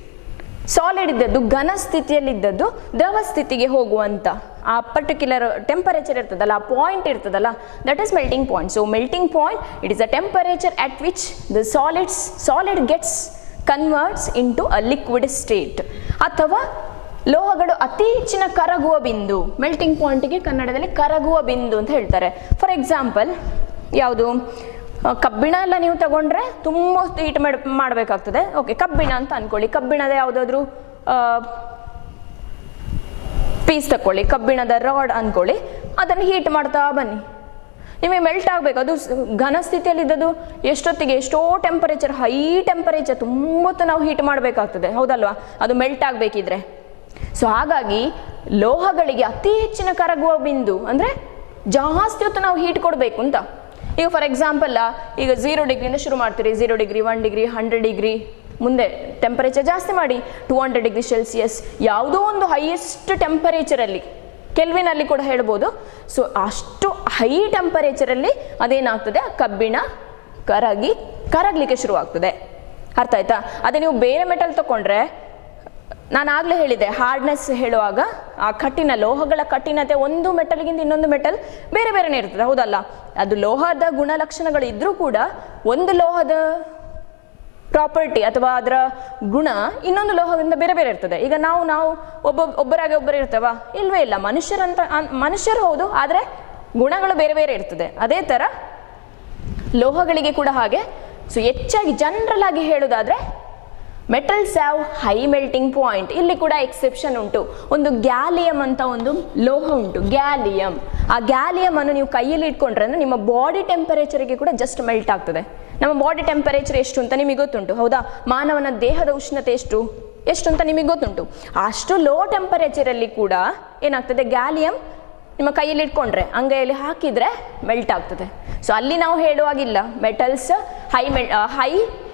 Solid ಇದ್ದದ್ದು ಘನ ಸ್ಥಿತಿಯಲ್ಲಿದ್ದದ್ದು ದ್ರವ ಸ್ಥಿತಿಗೆ ಹೋಗುವಂಥ ಆ ಪರ್ಟಿಕ್ಯುಲರ್ ಟೆಂಪರೇಚರ್ ಇರ್ತದಲ್ಲ, ಆ ಪಾಯಿಂಟ್ ಇರ್ತದಲ್ಲ, that is melting point. So melting point it is a temperature at which the solid gets converts into a liquid state. ಅಥವಾ ಲೋಹಗಳು ಅತಿ ಹೆಚ್ಚಿನ ಕರಗುವ ಬಿಂದು, ಮೆಲ್ಟಿಂಗ್ ಪಾಯಿಂಟ್ಗೆ ಕನ್ನಡದಲ್ಲಿ ಕರಗುವ ಬಿಂದು ಅಂತ ಹೇಳ್ತಾರೆ. ಫಾರ್ ಎಕ್ಸಾಂಪಲ್ ಯಾವುದು? ಕಬ್ಬಿಣ ಎಲ್ಲ ನೀವು ತಗೊಂಡ್ರೆ ತುಂಬ ಹೊತ್ತು ಹೀಟ್ ಮಾಡಬೇಕಾಗ್ತದೆ. ಓಕೆ, ಕಬ್ಬಿಣ ಅಂತ ಅನ್ಕೊಳ್ಳಿ. ಕಬ್ಬಿಣದ ಯಾವುದಾದ್ರೂ ಪೀಸ್ ತಗೊಳ್ಳಿ, ಕಬ್ಬಿಣದ ರಾಡ್ ಅನ್ಕೊಳ್ಳಿ, ಅದನ್ನು ಹೀಟ್ ಮಾಡ್ತಾ ಬನ್ನಿ, ನಿಮಗೆ ಮೆಲ್ಟ್ ಆಗಬೇಕು. ಅದು ಘನ ಸ್ಥಿತಿಯಲ್ಲಿದ್ದದ್ದು ಎಷ್ಟೊತ್ತಿಗೆ ಎಷ್ಟೋ ಟೆಂಪರೇಚರ್, ಹೈ ಟೆಂಪರೇಚರ್, ತುಂಬ ಹೊತ್ತು ನಾವು ಹೀಟ್ ಮಾಡಬೇಕಾಗ್ತದೆ, ಹೌದಲ್ವಾ? ಅದು ಮೆಲ್ಟ್ ಆಗಬೇಕಿದ್ರೆ. ಸೊ ಹಾಗಾಗಿ ಲೋಹಗಳಿಗೆ ಅತಿ ಹೆಚ್ಚಿನ ಕರಗುವ ಬಿಂದು ಅಂದರೆ ಜಾಸ್ತಿ ಹೊತ್ತು ನಾವು ಹೀಟ್ ಕೊಡಬೇಕು ಅಂತ. ಈಗ ಫಾರ್ ಎಕ್ಸಾಂಪಲ್ ಈಗ 0 ಡಿಗ್ರಿಯಿಂದ ಶುರು ಮಾಡ್ತೀರಿ, 0 ಡಿಗ್ರಿ, 1 ಡಿಗ್ರಿ, 100 ಡಿಗ್ರಿ, ಮುಂದೆ ಟೆಂಪರೇಚರ್ ಜಾಸ್ತಿ ಮಾಡಿ 200 ಡಿಗ್ರಿ ಸೆಲ್ಸಿಯಸ್, ಯಾವುದೋ ಒಂದು ಹೈಯೆಸ್ಟ್ ಟೆಂಪರೇಚರಲ್ಲಿ, ಕೆಲ್ವಿನಲ್ಲಿ ಕೂಡ ಹೇಳ್ಬೋದು. ಸೊ ಅಷ್ಟು ಹೈ ಟೆಂಪರೇಚರಲ್ಲಿ ಅದೇನಾಗ್ತದೆ, ಕಬ್ಬಿಣ ಕರಗಲಿಕ್ಕೆ ಶುರುವಾಗ್ತದೆ. ಅರ್ಥ ಆಯ್ತಾ? ಅದೇ ನೀವು ಬೇರೆ ಮೆಟಲ್ ತಗೊಂಡ್ರೆ, ನಾನು ಆಗಲೇ ಹೇಳಿದೆ ಹಾರ್ಡ್ನೆಸ್ ಹೇಳುವಾಗ, ಆ ಕಠಿಣ ಲೋಹಗಳ ಕಠಿಣತೆ ಒಂದು ಮೆಟಲ್ಗಿಂತ ಇನ್ನೊಂದು ಮೆಟಲ್ ಬೇರೆ ಬೇರೆನೇ ಇರ್ತದೆ, ಹೌದಲ್ಲ? ಅದು ಲೋಹದ ಗುಣಲಕ್ಷಣಗಳು ಇದ್ರೂ ಕೂಡ ಒಂದು ಲೋಹದ ಪ್ರಾಪರ್ಟಿ ಅಥವಾ ಅದರ ಗುಣ ಇನ್ನೊಂದು ಲೋಹದಿಂದ ಬೇರೆ ಬೇರೆ ಇರ್ತದೆ. ಈಗ ನಾವು ಒಬ್ಬರಾಗೆ ಒಬ್ಬರು ಇರ್ತವ? ಇಲ್ವೇ ಇಲ್ಲ. ಮನುಷ್ಯರು ಹೌದು, ಆದರೆ ಗುಣಗಳು ಬೇರೆ ಬೇರೆ ಇರ್ತದೆ. ಅದೇ ಥರ ಲೋಹಗಳಿಗೆ ಕೂಡ ಹಾಗೆ. ಸೊ ಹೆಚ್ಚಾಗಿ ಜನರಲ್ ಆಗಿ ಹೇಳೋದಾದರೆ metals have high melting point. ಇಲ್ಲಿ ಕೂಡ ಎಕ್ಸೆಪ್ಷನ್ ಉಂಟು. ಒಂದು ಗ್ಯಾಲಿಯಂ ಅಂತ ಒಂದು ಲೋಹ ಉಂಟು, ಗ್ಯಾಲಿಯಂ. ಆ ಗ್ಯಾಲಿಯಂ ಅನ್ನು ನೀವು ಕೈಯಲ್ಲಿ ಇಟ್ಕೊಂಡ್ರೆ ಅಂದರೆ ನಿಮ್ಮ ಬಾಡಿ ಟೆಂಪರೇಚರ್ಗೆ ಕೂಡ ಜಸ್ಟ್ ಮೆಲ್ಟ್ ಆಗ್ತದೆ. ನಮ್ಮ ಬಾಡಿ ಟೆಂಪರೇಚರ್ ಎಷ್ಟು ಅಂತ ನಿಮಗೆ ಗೊತ್ತುಂಟು, ಹೌದಾ? ಮಾನವನ ದೇಹದ ಉಷ್ಣತೆ ಎಷ್ಟು ಅಂತ ನಿಮಗೆ ಗೊತ್ತುಂಟು. ಅಷ್ಟು ಲೋ ಟೆಂಪರೇಚರಲ್ಲಿ ಕೂಡ ಏನಾಗ್ತದೆ, ಗ್ಯಾಲಿಯಂ ನಿಮ್ಮ ಕೈಯಲ್ಲಿ ಇಟ್ಕೊಂಡ್ರೆ, ಅಂಗೈಯಲ್ಲಿ ಹಾಕಿದರೆ ಮೆಲ್ಟ್ ಆಗ್ತದೆ. ಸೊ ಅಲ್ಲಿ ನಾವು ಹೇಳುವಾಗಿಲ್ಲ ಮೆಟಲ್ಸ್ ಹೈ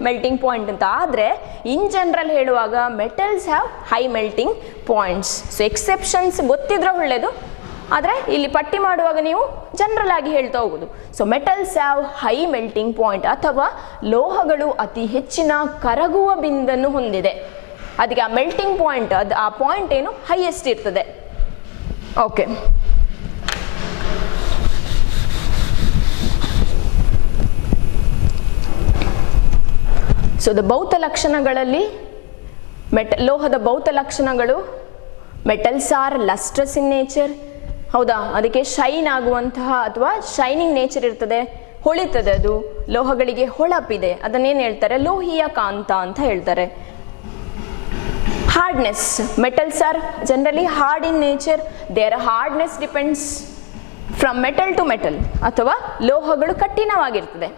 ಮೆಲ್ಟಿಂಗ್ ಪಾಯಿಂಟ್ ಅಂತ. ಆದರೆ ಇನ್ ಜನರಲ್ ಹೇಳುವಾಗ metals have high melting points. So exceptions ಗೊತ್ತಿದ್ರೆ ಒಳ್ಳೆಯದು, ಆದರೆ ಇಲ್ಲಿ ಪಟ್ಟಿ ಮಾಡುವಾಗ ನೀವು ಜನರಲ್ ಆಗಿ ಹೇಳ್ತಾ ಹೋಗೋದು. So metals have high melting point, ಅಥವಾ ಲೋಹಗಳು ಅತಿ ಹೆಚ್ಚಿನ ಕರಗುವ ಬಿಂದನ್ನು ಹೊಂದಿದೆ. ಅದಕ್ಕೆ ಆ ಮೆಲ್ಟಿಂಗ್ ಪಾಯಿಂಟ್, ಆ ಪಾಯಿಂಟ್ ಏನು ಹೈಯೆಸ್ಟ್ ಇರ್ತದೆ. ಓಕೆ, ಸೊ ಭೌತ ಲಕ್ಷಣಗಳಲ್ಲಿ ಲೋಹದ ಭೌತ ಲಕ್ಷಣಗಳು, metals are lustrous in nature, ಹೌದಾ? ಅದಕ್ಕೆ ಶೈನ್ ಆಗುವಂತಹ ಅಥವಾ ಶೈನಿಂಗ್ ನೇಚರ್ ಇರ್ತದೆ, ಹೊಳಿತದೆ. ಅದು ಲೋಹಗಳಿಗೆ ಹೊಳಪಿದೆ, ಅದನ್ನೇನು ಹೇಳ್ತಾರೆ, ಲೋಹೀಯ ಕಾಂತ ಅಂತ ಹೇಳ್ತಾರೆ. Hardness, metals are generally hard in nature. Their hardness depends from metal to metal, ಅಥವಾ ಲೋಹಗಳು ಕಠಿಣವಾಗಿರ್ತದೆ.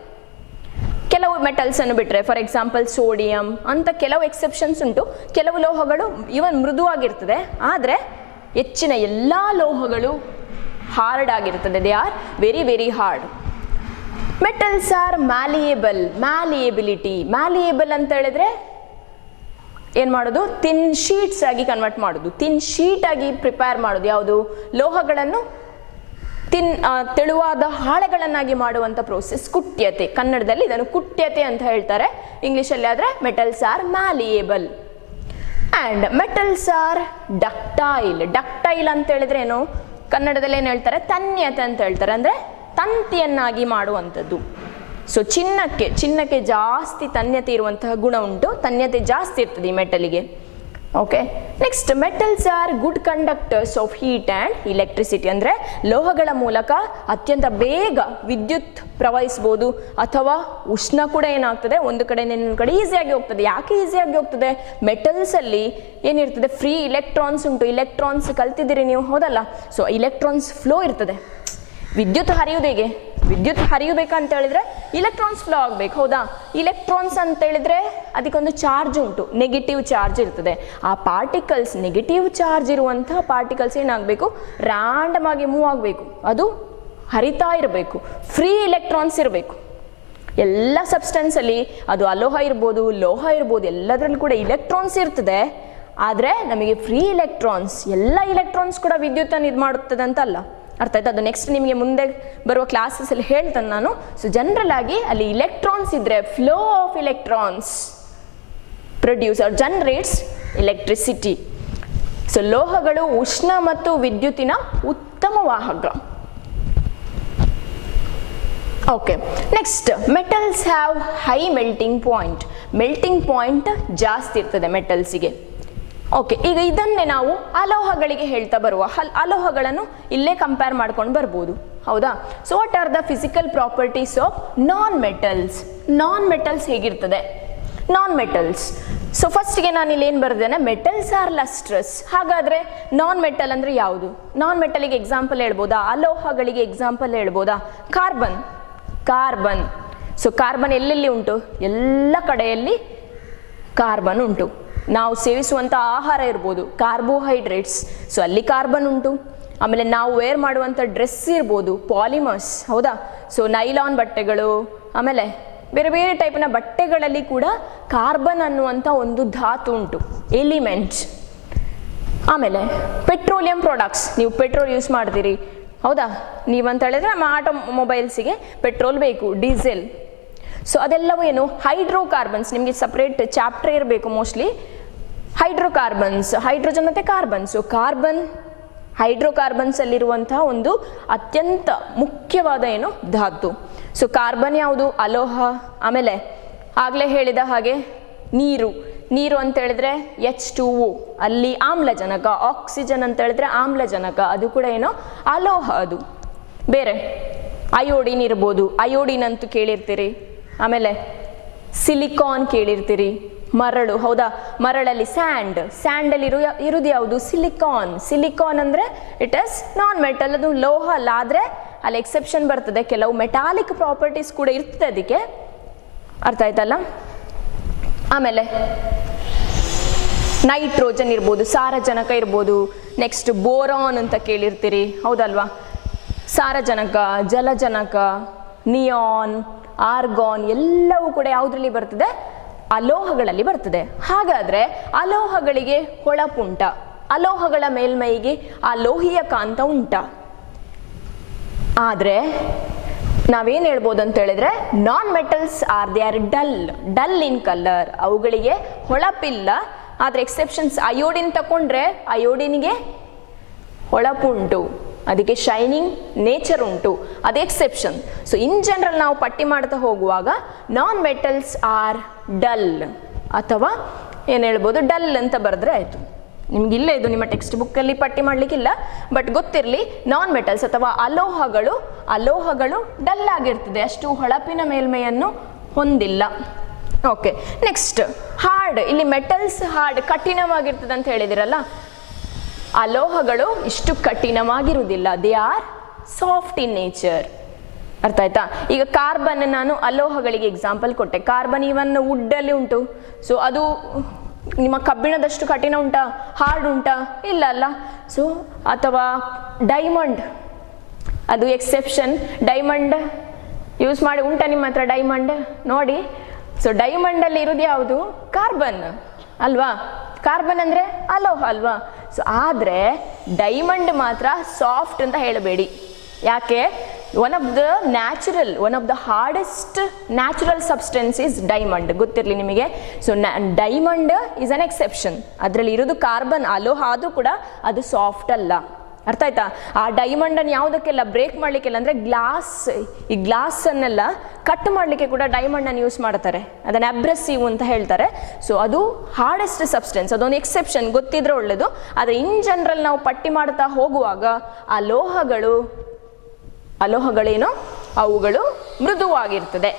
ಕೆಲವು ಮೆಟಲ್ಸ್ ಅನ್ನು ಬಿಟ್ಟರೆ, ಫಾರ್ ಎಕ್ಸಾಂಪಲ್ ಸೋಡಿಯಂ ಅಂತ ಕೆಲವು ಎಕ್ಸೆಪ್ಷನ್ಸ್ ಉಂಟು. ಕೆಲವು ಲೋಹಗಳು ಇವನ್ ಮೃದುವಾಗಿರ್ತದೆ, ಆದರೆ ಹೆಚ್ಚಿನ ಎಲ್ಲ ಲೋಹಗಳು ಹಾರ್ಡ್ ಆಗಿರ್ತದೆ. They are very very hard. Metals are malleable, malleable ಅಂತ ಹೇಳಿದ್ರೆ ಏನು ಮಾಡೋದು, ಥಿನ್ ಶೀಟ್ಸ್ ಆಗಿ ಕನ್ವರ್ಟ್ ಮಾಡೋದು, ಥಿನ್ ಶೀಟ್ ಆಗಿ ಪ್ರಿಪೇರ್ ಮಾಡೋದು. ಯಾವುದು? ಲೋಹಗಳನ್ನು ತೆಳುವಾದ ಹಾಳೆಗಳನ್ನಾಗಿ ಮಾಡುವಂಥ ಪ್ರೋಸೆಸ್ ಕುಟ್ಯತೆ. ಕನ್ನಡದಲ್ಲಿ ಇದನ್ನು ಕುಟ್ಯತೆ ಅಂತ ಹೇಳ್ತಾರೆ, ಇಂಗ್ಲೀಷಲ್ಲಿ ಆದರೆ metals are malleable. And metals are ductile ಅಂತ ಹೇಳಿದ್ರೆ ಏನು, ಕನ್ನಡದಲ್ಲಿ ಏನು ಹೇಳ್ತಾರೆ, ತನ್ಯತೆ ಅಂತ ಹೇಳ್ತಾರೆ, ಅಂದರೆ ತಂತಿಯನ್ನಾಗಿ ಮಾಡುವಂಥದ್ದು. ಸೊ ಚಿನ್ನಕ್ಕೆ ಜಾಸ್ತಿ ತನ್ಯತೆ ಇರುವಂತಹ ಗುಣ ಉಂಟು, ತನ್ಯತೆ ಜಾಸ್ತಿ ಇರ್ತದೆ ಈ ಮೆಟಲಿಗೆ. Okay, next metals are good conductors of heat and electricity. ಅಂದರೆ ಲೋಹಗಳ ಮೂಲಕ ಅತ್ಯಂತ ಬೇಗ ವಿದ್ಯುತ್ ಪ್ರವಹಿಸ್ಬೋದು, ಅಥವಾ ಉಷ್ಣ ಕೂಡ ಏನಾಗ್ತದೆ ಒಂದು ಕಡೆ ಇನ್ನೊಂದು ಕಡೆ ಈಸಿಯಾಗಿ ಹೋಗ್ತದೆ. ಯಾಕೆ ಈಸಿಯಾಗಿ ಹೋಗ್ತದೆ? ಮೆಟಲ್ಸಲ್ಲಿ ಏನಿರ್ತದೆ, ಫ್ರೀ ಇಲೆಕ್ಟ್ರಾನ್ಸ್ ಉಂಟು. ಇಲೆಕ್ಟ್ರಾನ್ಸ್ ಕಲ್ತಿದ್ದೀರಿ ನೀವು, ಹೌದಲ್ಲ? ಸೊ ಇಲೆಕ್ಟ್ರಾನ್ಸ್ ಫ್ಲೋ ಇರ್ತದೆ. ವಿದ್ಯುತ್ ಹರಿಯುವುದು ಹೇಗೆ? ವಿದ್ಯುತ್ ಹರಿಯಬೇಕಂತ ಹೇಳಿದ್ರೆ ಇಲೆಕ್ಟ್ರಾನ್ಸ್ ಫ್ಲೋ ಆಗಬೇಕು, ಹೌದಾ? ಇಲೆಕ್ಟ್ರಾನ್ಸ್ ಅಂತ ಹೇಳಿದ್ರೆ ಅದಕ್ಕೊಂದು ಚಾರ್ಜ್ ಉಂಟು, ನೆಗೆಟಿವ್ ಚಾರ್ಜ್ ಇರ್ತದೆ. ಆ ಪಾರ್ಟಿಕಲ್ಸ್, ನೆಗೆಟಿವ್ ಚಾರ್ಜ್ ಇರುವಂತಹ ಪಾರ್ಟಿಕಲ್ಸ್ ಏನಾಗಬೇಕು, ರ್ಯಾಂಡಮ್ ಆಗಿ ಮೂವ್ ಆಗಬೇಕು, ಅದು ಹರಿತಾ ಇರಬೇಕು, ಫ್ರೀ ಇಲೆಕ್ಟ್ರಾನ್ಸ್ ಇರಬೇಕು. ಎಲ್ಲ ಸಬ್ಸ್ಟೆನ್ಸಲ್ಲಿ, ಅದು ಅಲೋಹ ಇರ್ಬೋದು, ಲೋಹ ಇರ್ಬೋದು, ಎಲ್ಲದರಲ್ಲೂ ಕೂಡ ಇಲೆಕ್ಟ್ರಾನ್ಸ್ ಇರ್ತದೆ. ಆದರೆ ನಮಗೆ ಫ್ರೀ ಇಲೆಕ್ಟ್ರಾನ್ಸ್, ಎಲ್ಲ ಇಲೆಕ್ಟ್ರಾನ್ಸ್ ಕೂಡ ವಿದ್ಯುತ್ತನ್ನು ಇದು ಮಾಡುತ್ತದೆ ಅಂತಲ್ಲ. ಅರ್ಥ ಆಯ್ತು? ಅದು ನೆಕ್ಸ್ಟ್ ನಿಮಗೆ ಮುಂದೆ ಬರುವ ಕ್ಲಾಸಸ್ಸಲ್ಲಿ ಹೇಳ್ತೇನೆ ನಾನು. ಸೊ ಜನರಲ್ ಆಗಿ ಅಲ್ಲಿ ಇಲೆಕ್ಟ್ರಾನ್ಸ್ ಇದ್ದರೆ flow of electrons produce or generates electricity. So ಲೋಹಗಳು ಉಷ್ಣ ಮತ್ತು ವಿದ್ಯುತ್ತಿನ ಉತ್ತಮ ವಾಹಕ. Okay, next metals have high melting point. Melting point ಜಾಸ್ತಿ ಇರ್ತದೆ ಮೆಟಲ್ಸಿಗೆ. ಓಕೆ, ಈಗ ಇದನ್ನೇ ನಾವು ಅಲೋಹಗಳಿಗೆ ಹೇಳ್ತಾ ಬರುವ ಅಲೋಹಗಳನ್ನು ಇಲ್ಲೇ ಕಂಪೇರ್ ಮಾಡ್ಕೊಂಡು ಬರ್ಬೋದು, ಹೌದಾ? So what are the physical properties of non metals? Non metals ಹೇಗಿರ್ತದೆ? ನಾನ್ ಮೆಟಲ್ಸ್, ಸೊ ಫಸ್ಟ್ಗೆ ನಾನು ಇಲ್ಲಿ ಏನು ಬರ್ದೇನೆ, ಮೆಟಲ್ಸ್ ಆರ್ ಲಸ್ಟ್ರಸ್. ಹಾಗಾದರೆ ನಾನ್ ಮೆಟಲ್ ಅಂದರೆ ಯಾವುದು? ನಾನ್ ಮೆಟಲಿಗೆ ಎಕ್ಸಾಂಪಲ್ ಹೇಳ್ಬೋದಾ? ಅಲೋಹಗಳಿಗೆ ಎಕ್ಸಾಂಪಲ್ ಹೇಳ್ಬೋದಾ? ಕಾರ್ಬನ್. ಕಾರ್ಬನ್, ಸೊ ಕಾರ್ಬನ್ ಎಲ್ಲೆಲ್ಲಿ ಉಂಟು? ಎಲ್ಲ ಕಡೆಯಲ್ಲಿ ಕಾರ್ಬನ್ ಉಂಟು. ನಾವು ಸೇವಿಸುವಂಥ ಆಹಾರ ಇರ್ಬೋದು, ಕಾರ್ಬೋಹೈಡ್ರೇಟ್ಸ್, ಸೊ ಅಲ್ಲಿ ಕಾರ್ಬನ್ ಉಂಟು. ಆಮೇಲೆ ನಾವು ವೇರ್ ಮಾಡುವಂಥ ಡ್ರೆಸ್ ಇರ್ಬೋದು, ಪಾಲಿಮರ್ಸ್, ಹೌದಾ? ಸೊ ನೈಲಾನ್ ಬಟ್ಟೆಗಳು, ಆಮೇಲೆ ಬೇರೆ ಬೇರೆ ಟೈಪಿನ ಬಟ್ಟೆಗಳಲ್ಲಿ ಕೂಡ ಕಾರ್ಬನ್ ಅನ್ನುವಂಥ ಒಂದು ಧಾತು ಉಂಟು, ಎಲಿಮೆಂಟ್. ಆಮೇಲೆ ಪೆಟ್ರೋಲಿಯಂ ಪ್ರಾಡಕ್ಟ್ಸ್, ನೀವು ಪೆಟ್ರೋಲ್ ಯೂಸ್ ಮಾಡ್ತೀರಿ, ಹೌದಾ? ನೀವಂತ ಹೇಳಿದ್ರೆ ನಮ್ಮ ಆಟೋಮೊಬೈಲ್ಸಿಗೆ ಪೆಟ್ರೋಲ್ ಬೇಕು, ಡೀಸೆಲ್. ಸೊ ಅದೆಲ್ಲವೂ ಏನು? ಹೈಡ್ರೋಕಾರ್ಬನ್ಸ್. ನಿಮಗೆ ಸಪ್ರೇಟ್ ಚಾಪ್ಟರ್ ಇರಬೇಕು ಮೋಸ್ಟ್ಲಿ. ಹೈಡ್ರೋಕಾರ್ಬನ್ಸ್, ಹೈಡ್ರೋಜನ್ ಮತ್ತು ಕಾರ್ಬನ್. ಸೊ ಕಾರ್ಬನ್, ಹೈಡ್ರೋಕಾರ್ಬನ್ಸ್ ಅಲ್ಲಿರುವಂತಹ ಒಂದು ಅತ್ಯಂತ ಮುಖ್ಯವಾದ ಏನು ಧಾತು. ಸೊ ಕಾರ್ಬನ್ ಯಾವುದು? ಅಲೋಹ. ಆಮೇಲೆ ಆಗಲೇ ಹೇಳಿದ ಹಾಗೆ ನೀರು. ನೀರು ಅಂತ ಹೇಳಿದ್ರೆ H2O, ಅಲ್ಲಿ ಆಮ್ಲಜನಕ. ಆಕ್ಸಿಜನ್ ಅಂತ ಹೇಳಿದ್ರೆ ಆಮ್ಲಜನಕ, ಅದು ಕೂಡ ಏನೋ ಅಲೋಹ. ಅದು ಬೇರೆ ಅಯೋಡಿನ್ ಇರ್ಬೋದು, ಅಯೋಡಿನ್ ಅಂತೂ ಕೇಳಿರ್ತೀರಿ. ಆಮೇಲೆ ಸಿಲಿಕಾನ್ ಕೇಳಿರ್ತೀರಿ, ಮರಳು, ಹೌದಾ? ಮರಳಲ್ಲಿ ಸ್ಯಾಂಡ್, ಸ್ಯಾಂಡಲ್ಲಿ ಇರುವುದು ಯಾವುದು? ಸಿಲಿಕಾನ್. ಸಿಲಿಕಾನ್ ಅಂದರೆ ಇಟ್ ಇಸ್ ನಾನ್ ಮೆಟಲ್, ಅದು ಲೋಹ ಅಲ್ಲ. ಆದರೆ ಅಲ್ಲಿ ಎಕ್ಸೆಪ್ಷನ್ ಬರ್ತದೆ, ಕೆಲವು ಮೆಟಾಲಿಕ್ ಪ್ರಾಪರ್ಟೀಸ್ ಕೂಡ ಇರ್ತದೆ ಅದಕ್ಕೆ. ಅರ್ಥ ಆಯ್ತಲ್ಲ? ಆಮೇಲೆ ನೈಟ್ರೋಜನ್ ಇರ್ಬೋದು, ಸಾರಜನಕ ಇರ್ಬೋದು. ನೆಕ್ಸ್ಟ್ ಬೋರಾನ್ ಅಂತ ಕೇಳಿರ್ತೀರಿ, ಹೌದಲ್ವಾ? ಸಾರಜನಕ, ಜಲಜನಕ, ನಿಯಾನ್, ಆರ್ಗಾನ್ ಎಲ್ಲವೂ ಕೂಡ ಯಾವುದರಲ್ಲಿ ಬರ್ತದೆ? ಅಲೋಹಗಳಲ್ಲಿ ಬರ್ತದೆ. ಹಾಗಾದರೆ ಅಲೋಹಗಳಿಗೆ ಹೊಳಪುಂಟ? ಅಲೋಹಗಳ ಮೇಲ್ಮೈಗೆ ಆ ಲೋಹೀಯ ಕಾಂತ ಉಂಟ? ಆದರೆ ನಾವೇನು ಹೇಳ್ಬೋದು ಅಂತ ಹೇಳಿದ್ರೆ, ನಾನ್ metals are they are dull in colour. ಅವುಗಳಿಗೆ ಹೊಳಪಿಲ್ಲ. ಆದರೆ ಎಕ್ಸೆಪ್ಷನ್ಸ್, ಅಯೋಡಿನ್ ತಗೊಂಡ್ರೆ ಅಯೋಡಿನ್ಗೆ ಹೊಳಪುಂಟು, ಅದಕ್ಕೆ ಶೈನಿಂಗ್ ನೇಚರ್ ಉಂಟು, ಅದು ಎಕ್ಸೆಪ್ಷನ್. ಸೊ ಇನ್ ಜನರಲ್ ನಾವು ಪಟ್ಟಿ ಮಾಡ್ತಾ ಹೋಗುವಾಗ ನಾನ್ ಮೆಟಲ್ಸ್ ಆರ್ ಡಲ್, ಅಥವಾ ಏನು ಹೇಳ್ಬೋದು, ಡಲ್ ಅಂತ ಬರೆದ್ರೆ ಆಯಿತು. ನಿಮಗಿಲ್ಲ, ಇದು ನಿಮ್ಮ ಟೆಕ್ಸ್ಟ್ ಬುಕ್ಕಲ್ಲಿ ಪಟ್ಟಿ ಮಾಡಲಿಕ್ಕಿಲ್ಲ, ಬಟ್ ಗೊತ್ತಿರಲಿ, ನಾನ್ ಮೆಟಲ್ಸ್ ಅಥವಾ ಅಲೋಹಗಳು ಡಲ್ ಆಗಿರ್ತದೆ, ಅಷ್ಟು ಹೊಳಪಿನ ಮೇಲ್ಮೈಯನ್ನು ಹೊಂದಿಲ್ಲ. Okay, next hard. ಇಲ್ಲಿ ಮೆಟಲ್ಸ್ ಹಾರ್ಡ್, ಕಠಿಣವಾಗಿರ್ತದೆ ಅಂತ ಹೇಳಿದಿರಲ್ಲ. ಅಲೋಹಗಳು ಇಷ್ಟು ಕಠಿಣವಾಗಿರುವುದಿಲ್ಲ, they are soft in nature. ಅರ್ಥ ಆಯ್ತಾ? ಈಗ ಕಾರ್ಬನ್ ನಾನು ಅಲೋಹಗಳಿಗೆ ಎಕ್ಸಾಂಪಲ್ ಕೊಟ್ಟೆ. ಕಾರ್ಬನ್ ಇವನ್ ವುಡ್ಡಲ್ಲಿ ಉಂಟು. ಸೊ ಅದು ನಿಮ್ಮ ಕಬ್ಬಿಣದಷ್ಟು ಕಠಿಣ ಉಂಟಾ? ಹಾರ್ಡ್ ಉಂಟಾ? ಇಲ್ಲ ಅಲ್ಲ. ಸೊ ಅಥವಾ ಡೈಮಂಡ್, ಅದು ಎಕ್ಸೆಪ್ಷನ್. ಡೈಮಂಡ್ ಯೂಸ್ ಮಾಡಿ ಉಂಟಾ ನಿಮ್ಮ ಹತ್ರ ಡೈಮಂಡ್? ನೋಡಿ. ಸೊ ಡೈಮಂಡಲ್ಲಿ ಇರೋದು ಯಾವುದು? ಕಾರ್ಬನ್ ಅಲ್ವಾ? ಕಾರ್ಬನ್ ಅಂದರೆ ಅಲೋಹ ಅಲ್ವಾ? ಸೊ ಆದರೆ ಡೈಮಂಡ್ ಮಾತ್ರ ಸಾಫ್ಟ್ ಅಂತ ಹೇಳಬೇಡಿ. ಯಾಕೆ? One of the hardest natural substance is diamond. ಗೊತ್ತಿರಲಿ ನಿಮಗೆ. So diamond is an exception. ಅದರಲ್ಲಿ ಇರೋದು ಕಾರ್ಬನ್, ಅಲೋಹ ಆದರೂ ಕೂಡ ಅದು ಸಾಫ್ಟ್ ಅಲ್ಲ. ಅರ್ಥ ಆಯ್ತಾ? ಆ ಡೈಮಂಡನ್ನು ಯಾವುದಕ್ಕೆಲ್ಲ ಬ್ರೇಕ್ ಮಾಡಲಿಕ್ಕೆಲ್ಲ ಅಂದರೆ ಈ ಗ್ಲಾಸನ್ನೆಲ್ಲ ಕಟ್ ಮಾಡಲಿಕ್ಕೆ ಕೂಡ ಡೈಮಂಡನ್ನು ಯೂಸ್ ಮಾಡ್ತಾರೆ. ಅದನ್ನು ಅಬ್ರೆಸಿವ್ ಅಂತ ಹೇಳ್ತಾರೆ. ಸೊ ಅದು ಹಾರ್ಡೆಸ್ಟ್ ಸಬ್ಸ್ಟೆನ್ಸ್, ಅದೊಂದು ಎಕ್ಸೆಪ್ಷನ್, ಗೊತ್ತಿದ್ರೆ ಒಳ್ಳೆಯದು. ಆದರೆ ಇನ್ ಜನರಲ್ ನಾವು ಪಟ್ಟಿ ಮಾಡ್ತಾ ಹೋಗುವಾಗ ಅಲೋಹಗಳೇನೋ ಅವುಗಳು ಮೃದುವಾಗಿರ್ತದೆ.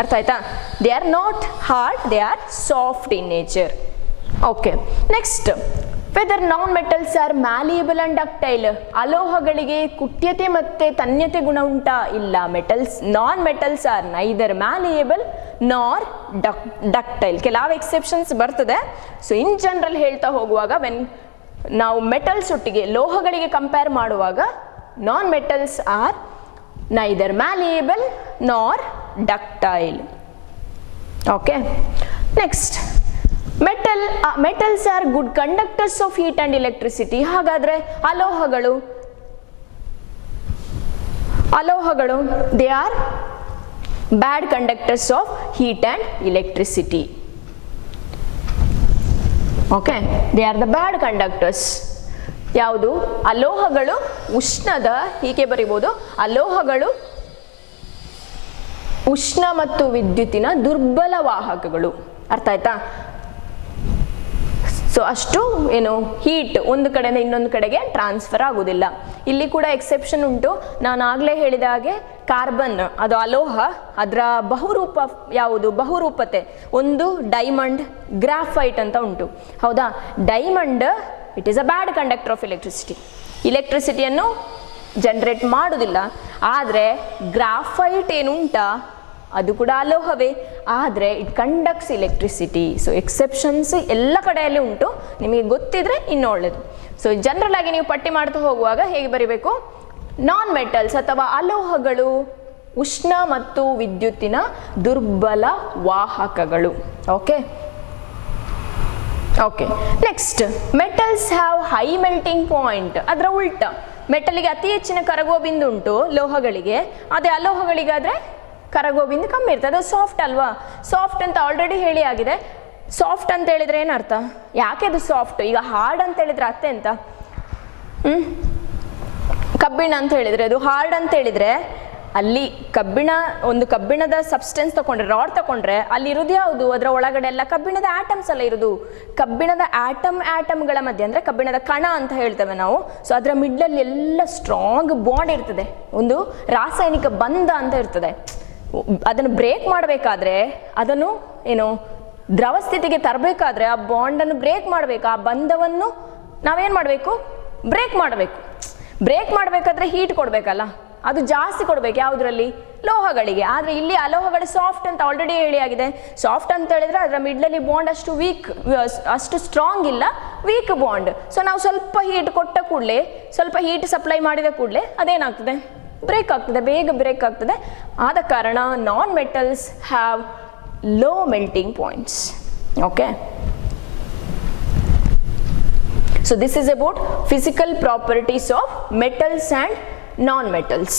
ಅರ್ಥ ಆಯ್ತಾ? They are not hard, they are soft in nature. Okay, next whether non metals are malleable and ductile. ಅಲೋಹಗಳಿಗೆ ಕುಟ್ಯತೆ ಮತ್ತು ತನ್ಯತೆ ಗುಣ ಉಂಟಾ? ಇಲ್ಲ. Non metals are neither malleable nor ductile. ಕೆಲವು ಎಕ್ಸೆಪ್ಷನ್ಸ್ ಬರ್ತದೆ. ಸೊ ಇನ್ ಜನರಲ್ ಹೇಳ್ತಾ ಹೋಗುವಾಗ ನಾವು ಮೆಟಲ್ಸ್ ಒಟ್ಟಿಗೆ ಲೋಹಗಳಿಗೆ ಕಂಪೇರ್ ಮಾಡುವಾಗ non metals are neither malleable nor ductile. Okay, next metals are good conductors of heat and electricity. ಹಾಗಾದ್ರೆ ಅಲೋಹಗಳು they are bad conductors of heat and electricity. Okay, they are the bad conductors. ಯಾವುದು? ಅಲೋಹಗಳು ಉಷ್ಣದ, ಹೀಗೆ ಬರಿಬೋದು, ಅಲೋಹಗಳು ಉಷ್ಣ ಮತ್ತು ವಿದ್ಯುತ್ತಿನ ದುರ್ಬಲ ವಾಹಕಗಳು. ಅರ್ಥ ಆಯ್ತಾ? ಸೊ ಅಷ್ಟು ಏನು ಹೀಟ್ ಒಂದು ಕಡೆಯಿಂದ ಇನ್ನೊಂದು ಕಡೆಗೆ ಟ್ರಾನ್ಸ್ಫರ್ ಆಗುವುದಿಲ್ಲ. ಇಲ್ಲಿ ಕೂಡ ಎಕ್ಸೆಪ್ಷನ್ ಉಂಟು. ನಾನು ಆಗಲೇ ಹೇಳಿದ ಹಾಗೆ ಕಾರ್ಬನ್ ಅದು ಅಲೋಹ, ಅದರ ಬಹುರೂಪ ಯಾವುದು? ಬಹುರೂಪತೆ ಒಂದು ಡೈಮಂಡ್, ಗ್ರಾಫೈಟ್ ಅಂತ ಉಂಟು. ಹೌದಾ? Diamond it is a bad conductor of electricity. ಇಲೆಕ್ಟ್ರಿಸಿಟಿಯನ್ನು ಜನರೇಟ್ ಮಾಡೋದಿಲ್ಲ. ಆದರೆ ಗ್ರಾಫೈಟ್ ಏನುಂಟಾ ಅದು ಕೂಡ ಅಲೋಹವೇ, ಆದರೆ it conducts electricity. So exceptions ಎಲ್ಲ ಕಡೆಯಲ್ಲಿ ಉಂಟು, ನಿಮಗೆ ಗೊತ್ತಿದ್ರೆ ಇನ್ನೂ ಒಳ್ಳೆಯದು. ಸೊ ಜನರಲ್ ಆಗಿ ನೀವು ಪಟ್ಟಿ ಮಾಡ್ತಾ ಹೋಗುವಾಗ ಹೇಗೆ ಬರಿಬೇಕು? ನಾನ್ ಮೆಟಲ್ಸ್ ಅಥವಾ ಅಲೋಹಗಳು ಉಷ್ಣ ಮತ್ತು ವಿದ್ಯುತ್ತಿನ ದುರ್ಬಲ ವಾಹಕಗಳು. Okay okay, next metals have high melting point. ಅದರ ಉಲ್ಟ, ಮೆಟಲ್ಗೆ ಅತಿ ಹೆಚ್ಚಿನ ಕರಗುವ ಬಿಂದು ಉಂಟು ಲೋಹಗಳಿಗೆ, ಅದೇ ಅಲೋಹಗಳಿಗಾದರೆ ಕರಗುವ ಬಿಂದು ಕಮ್ಮಿ ಇರ್ತದೆ. ಅದು ಸಾಫ್ಟ್ ಅಲ್ವಾ? ಸಾಫ್ಟ್ ಅಂತ ಆಲ್ರೆಡಿ ಹೇಳಿ ಆಗಿದೆ. ಸಾಫ್ಟ್ ಅಂತ ಹೇಳಿದ್ರೆ ಏನರ್ಥ? ಯಾಕೆ ಅದು ಸಾಫ್ಟ್? ಈಗ ಹಾರ್ಡ್ ಅಂತ ಹೇಳಿದ್ರೆ ಅರ್ಥ ಎಂತ? ಕಬ್ಬಿಣ ಅಂತ ಹೇಳಿದ್ರೆ ಅದು ಹಾರ್ಡ್ ಅಂತ ಹೇಳಿದ್ರೆ ಅಲ್ಲಿ ಕಬ್ಬಿಣದ ಸಬ್ಸ್ಟೆನ್ಸ್ ತಗೊಂಡ್ರೆ, ರಾಡ್ ತಗೊಂಡ್ರೆ ಅಲ್ಲಿ ಇರೋದು ಯಾವುದು? ಅದರ ಒಳಗಡೆ ಎಲ್ಲ ಕಬ್ಬಿಣದ ಆಟಮ್ಸ್ ಎಲ್ಲ ಇರೋದು. ಕಬ್ಬಿಣದ ಆಟಮ್ಗಳ ಮಧ್ಯೆ ಅಂದರೆ ಕಬ್ಬಿಣದ ಕಣ ಅಂತ ಹೇಳ್ತೇವೆ ನಾವು. ಸೊ ಅದರ ಮಿಡ್ಲಲ್ಲಿ ಎಲ್ಲ ಸ್ಟ್ರಾಂಗ್ ಬಾಂಡ್ ಇರ್ತದೆ, ಒಂದು ರಾಸಾಯನಿಕ ಬಂಧ ಅಂತ ಇರ್ತದೆ. ಅದನ್ನು ಬ್ರೇಕ್ ಮಾಡಬೇಕಾದ್ರೆ, ಅದನ್ನು ಏನು ದ್ರವ ಸ್ಥಿತಿಗೆ ತರಬೇಕಾದ್ರೆ ಆ ಬಾಂಡನ್ನು ಬ್ರೇಕ್ ಮಾಡಬೇಕು. ಆ ಬಂಧವನ್ನು ನಾವೇನು ಮಾಡಬೇಕು? ಬ್ರೇಕ್ ಮಾಡಬೇಕು. ಬ್ರೇಕ್ ಮಾಡಬೇಕಾದ್ರೆ ಹೀಟ್ ಕೊಡಬೇಕಲ್ಲ, ಅದು ಜಾಸ್ತಿ ಕೊಡಬೇಕು. ಯಾವುದರಲ್ಲಿ? ಲೋಹಗಳಿಗೆ. ಆದರೆ ಇಲ್ಲಿ ಅಲೋಹಗಳು ಸಾಫ್ಟ್ ಅಂತ ಆಲ್ರೆಡಿ ಹೇಳಿ ಆಗಿದೆ. ಸಾಫ್ಟ್ ಅಂತ ಹೇಳಿದ್ರೆ ಅದರ ಮಿಡ್ಲಲ್ಲಿ ಬಾಂಡ್ ಅಷ್ಟು ಅಷ್ಟು ಸ್ಟ್ರಾಂಗ್ ಇಲ್ಲ, ವೀಕ್ ಬಾಂಡ್. ಸೊ ನಾವು ಸ್ವಲ್ಪ ಹೀಟ್ ಕೊಟ್ಟ ಕೂಡಲೇ, ಸ್ವಲ್ಪ ಹೀಟ್ ಸಪ್ಲೈ ಮಾಡಿದ ಕೂಡಲೇ ಅದೇನಾಗ್ತದೆ? ಬ್ರೇಕ್ ಆಗ್ತದೆ, ಬೇಗ ಬ್ರೇಕ್ ಆಗ್ತದೆ. ಆದ ಕಾರಣ non metals have low melting points. Okay, so this is about physical properties of metals and non-metals.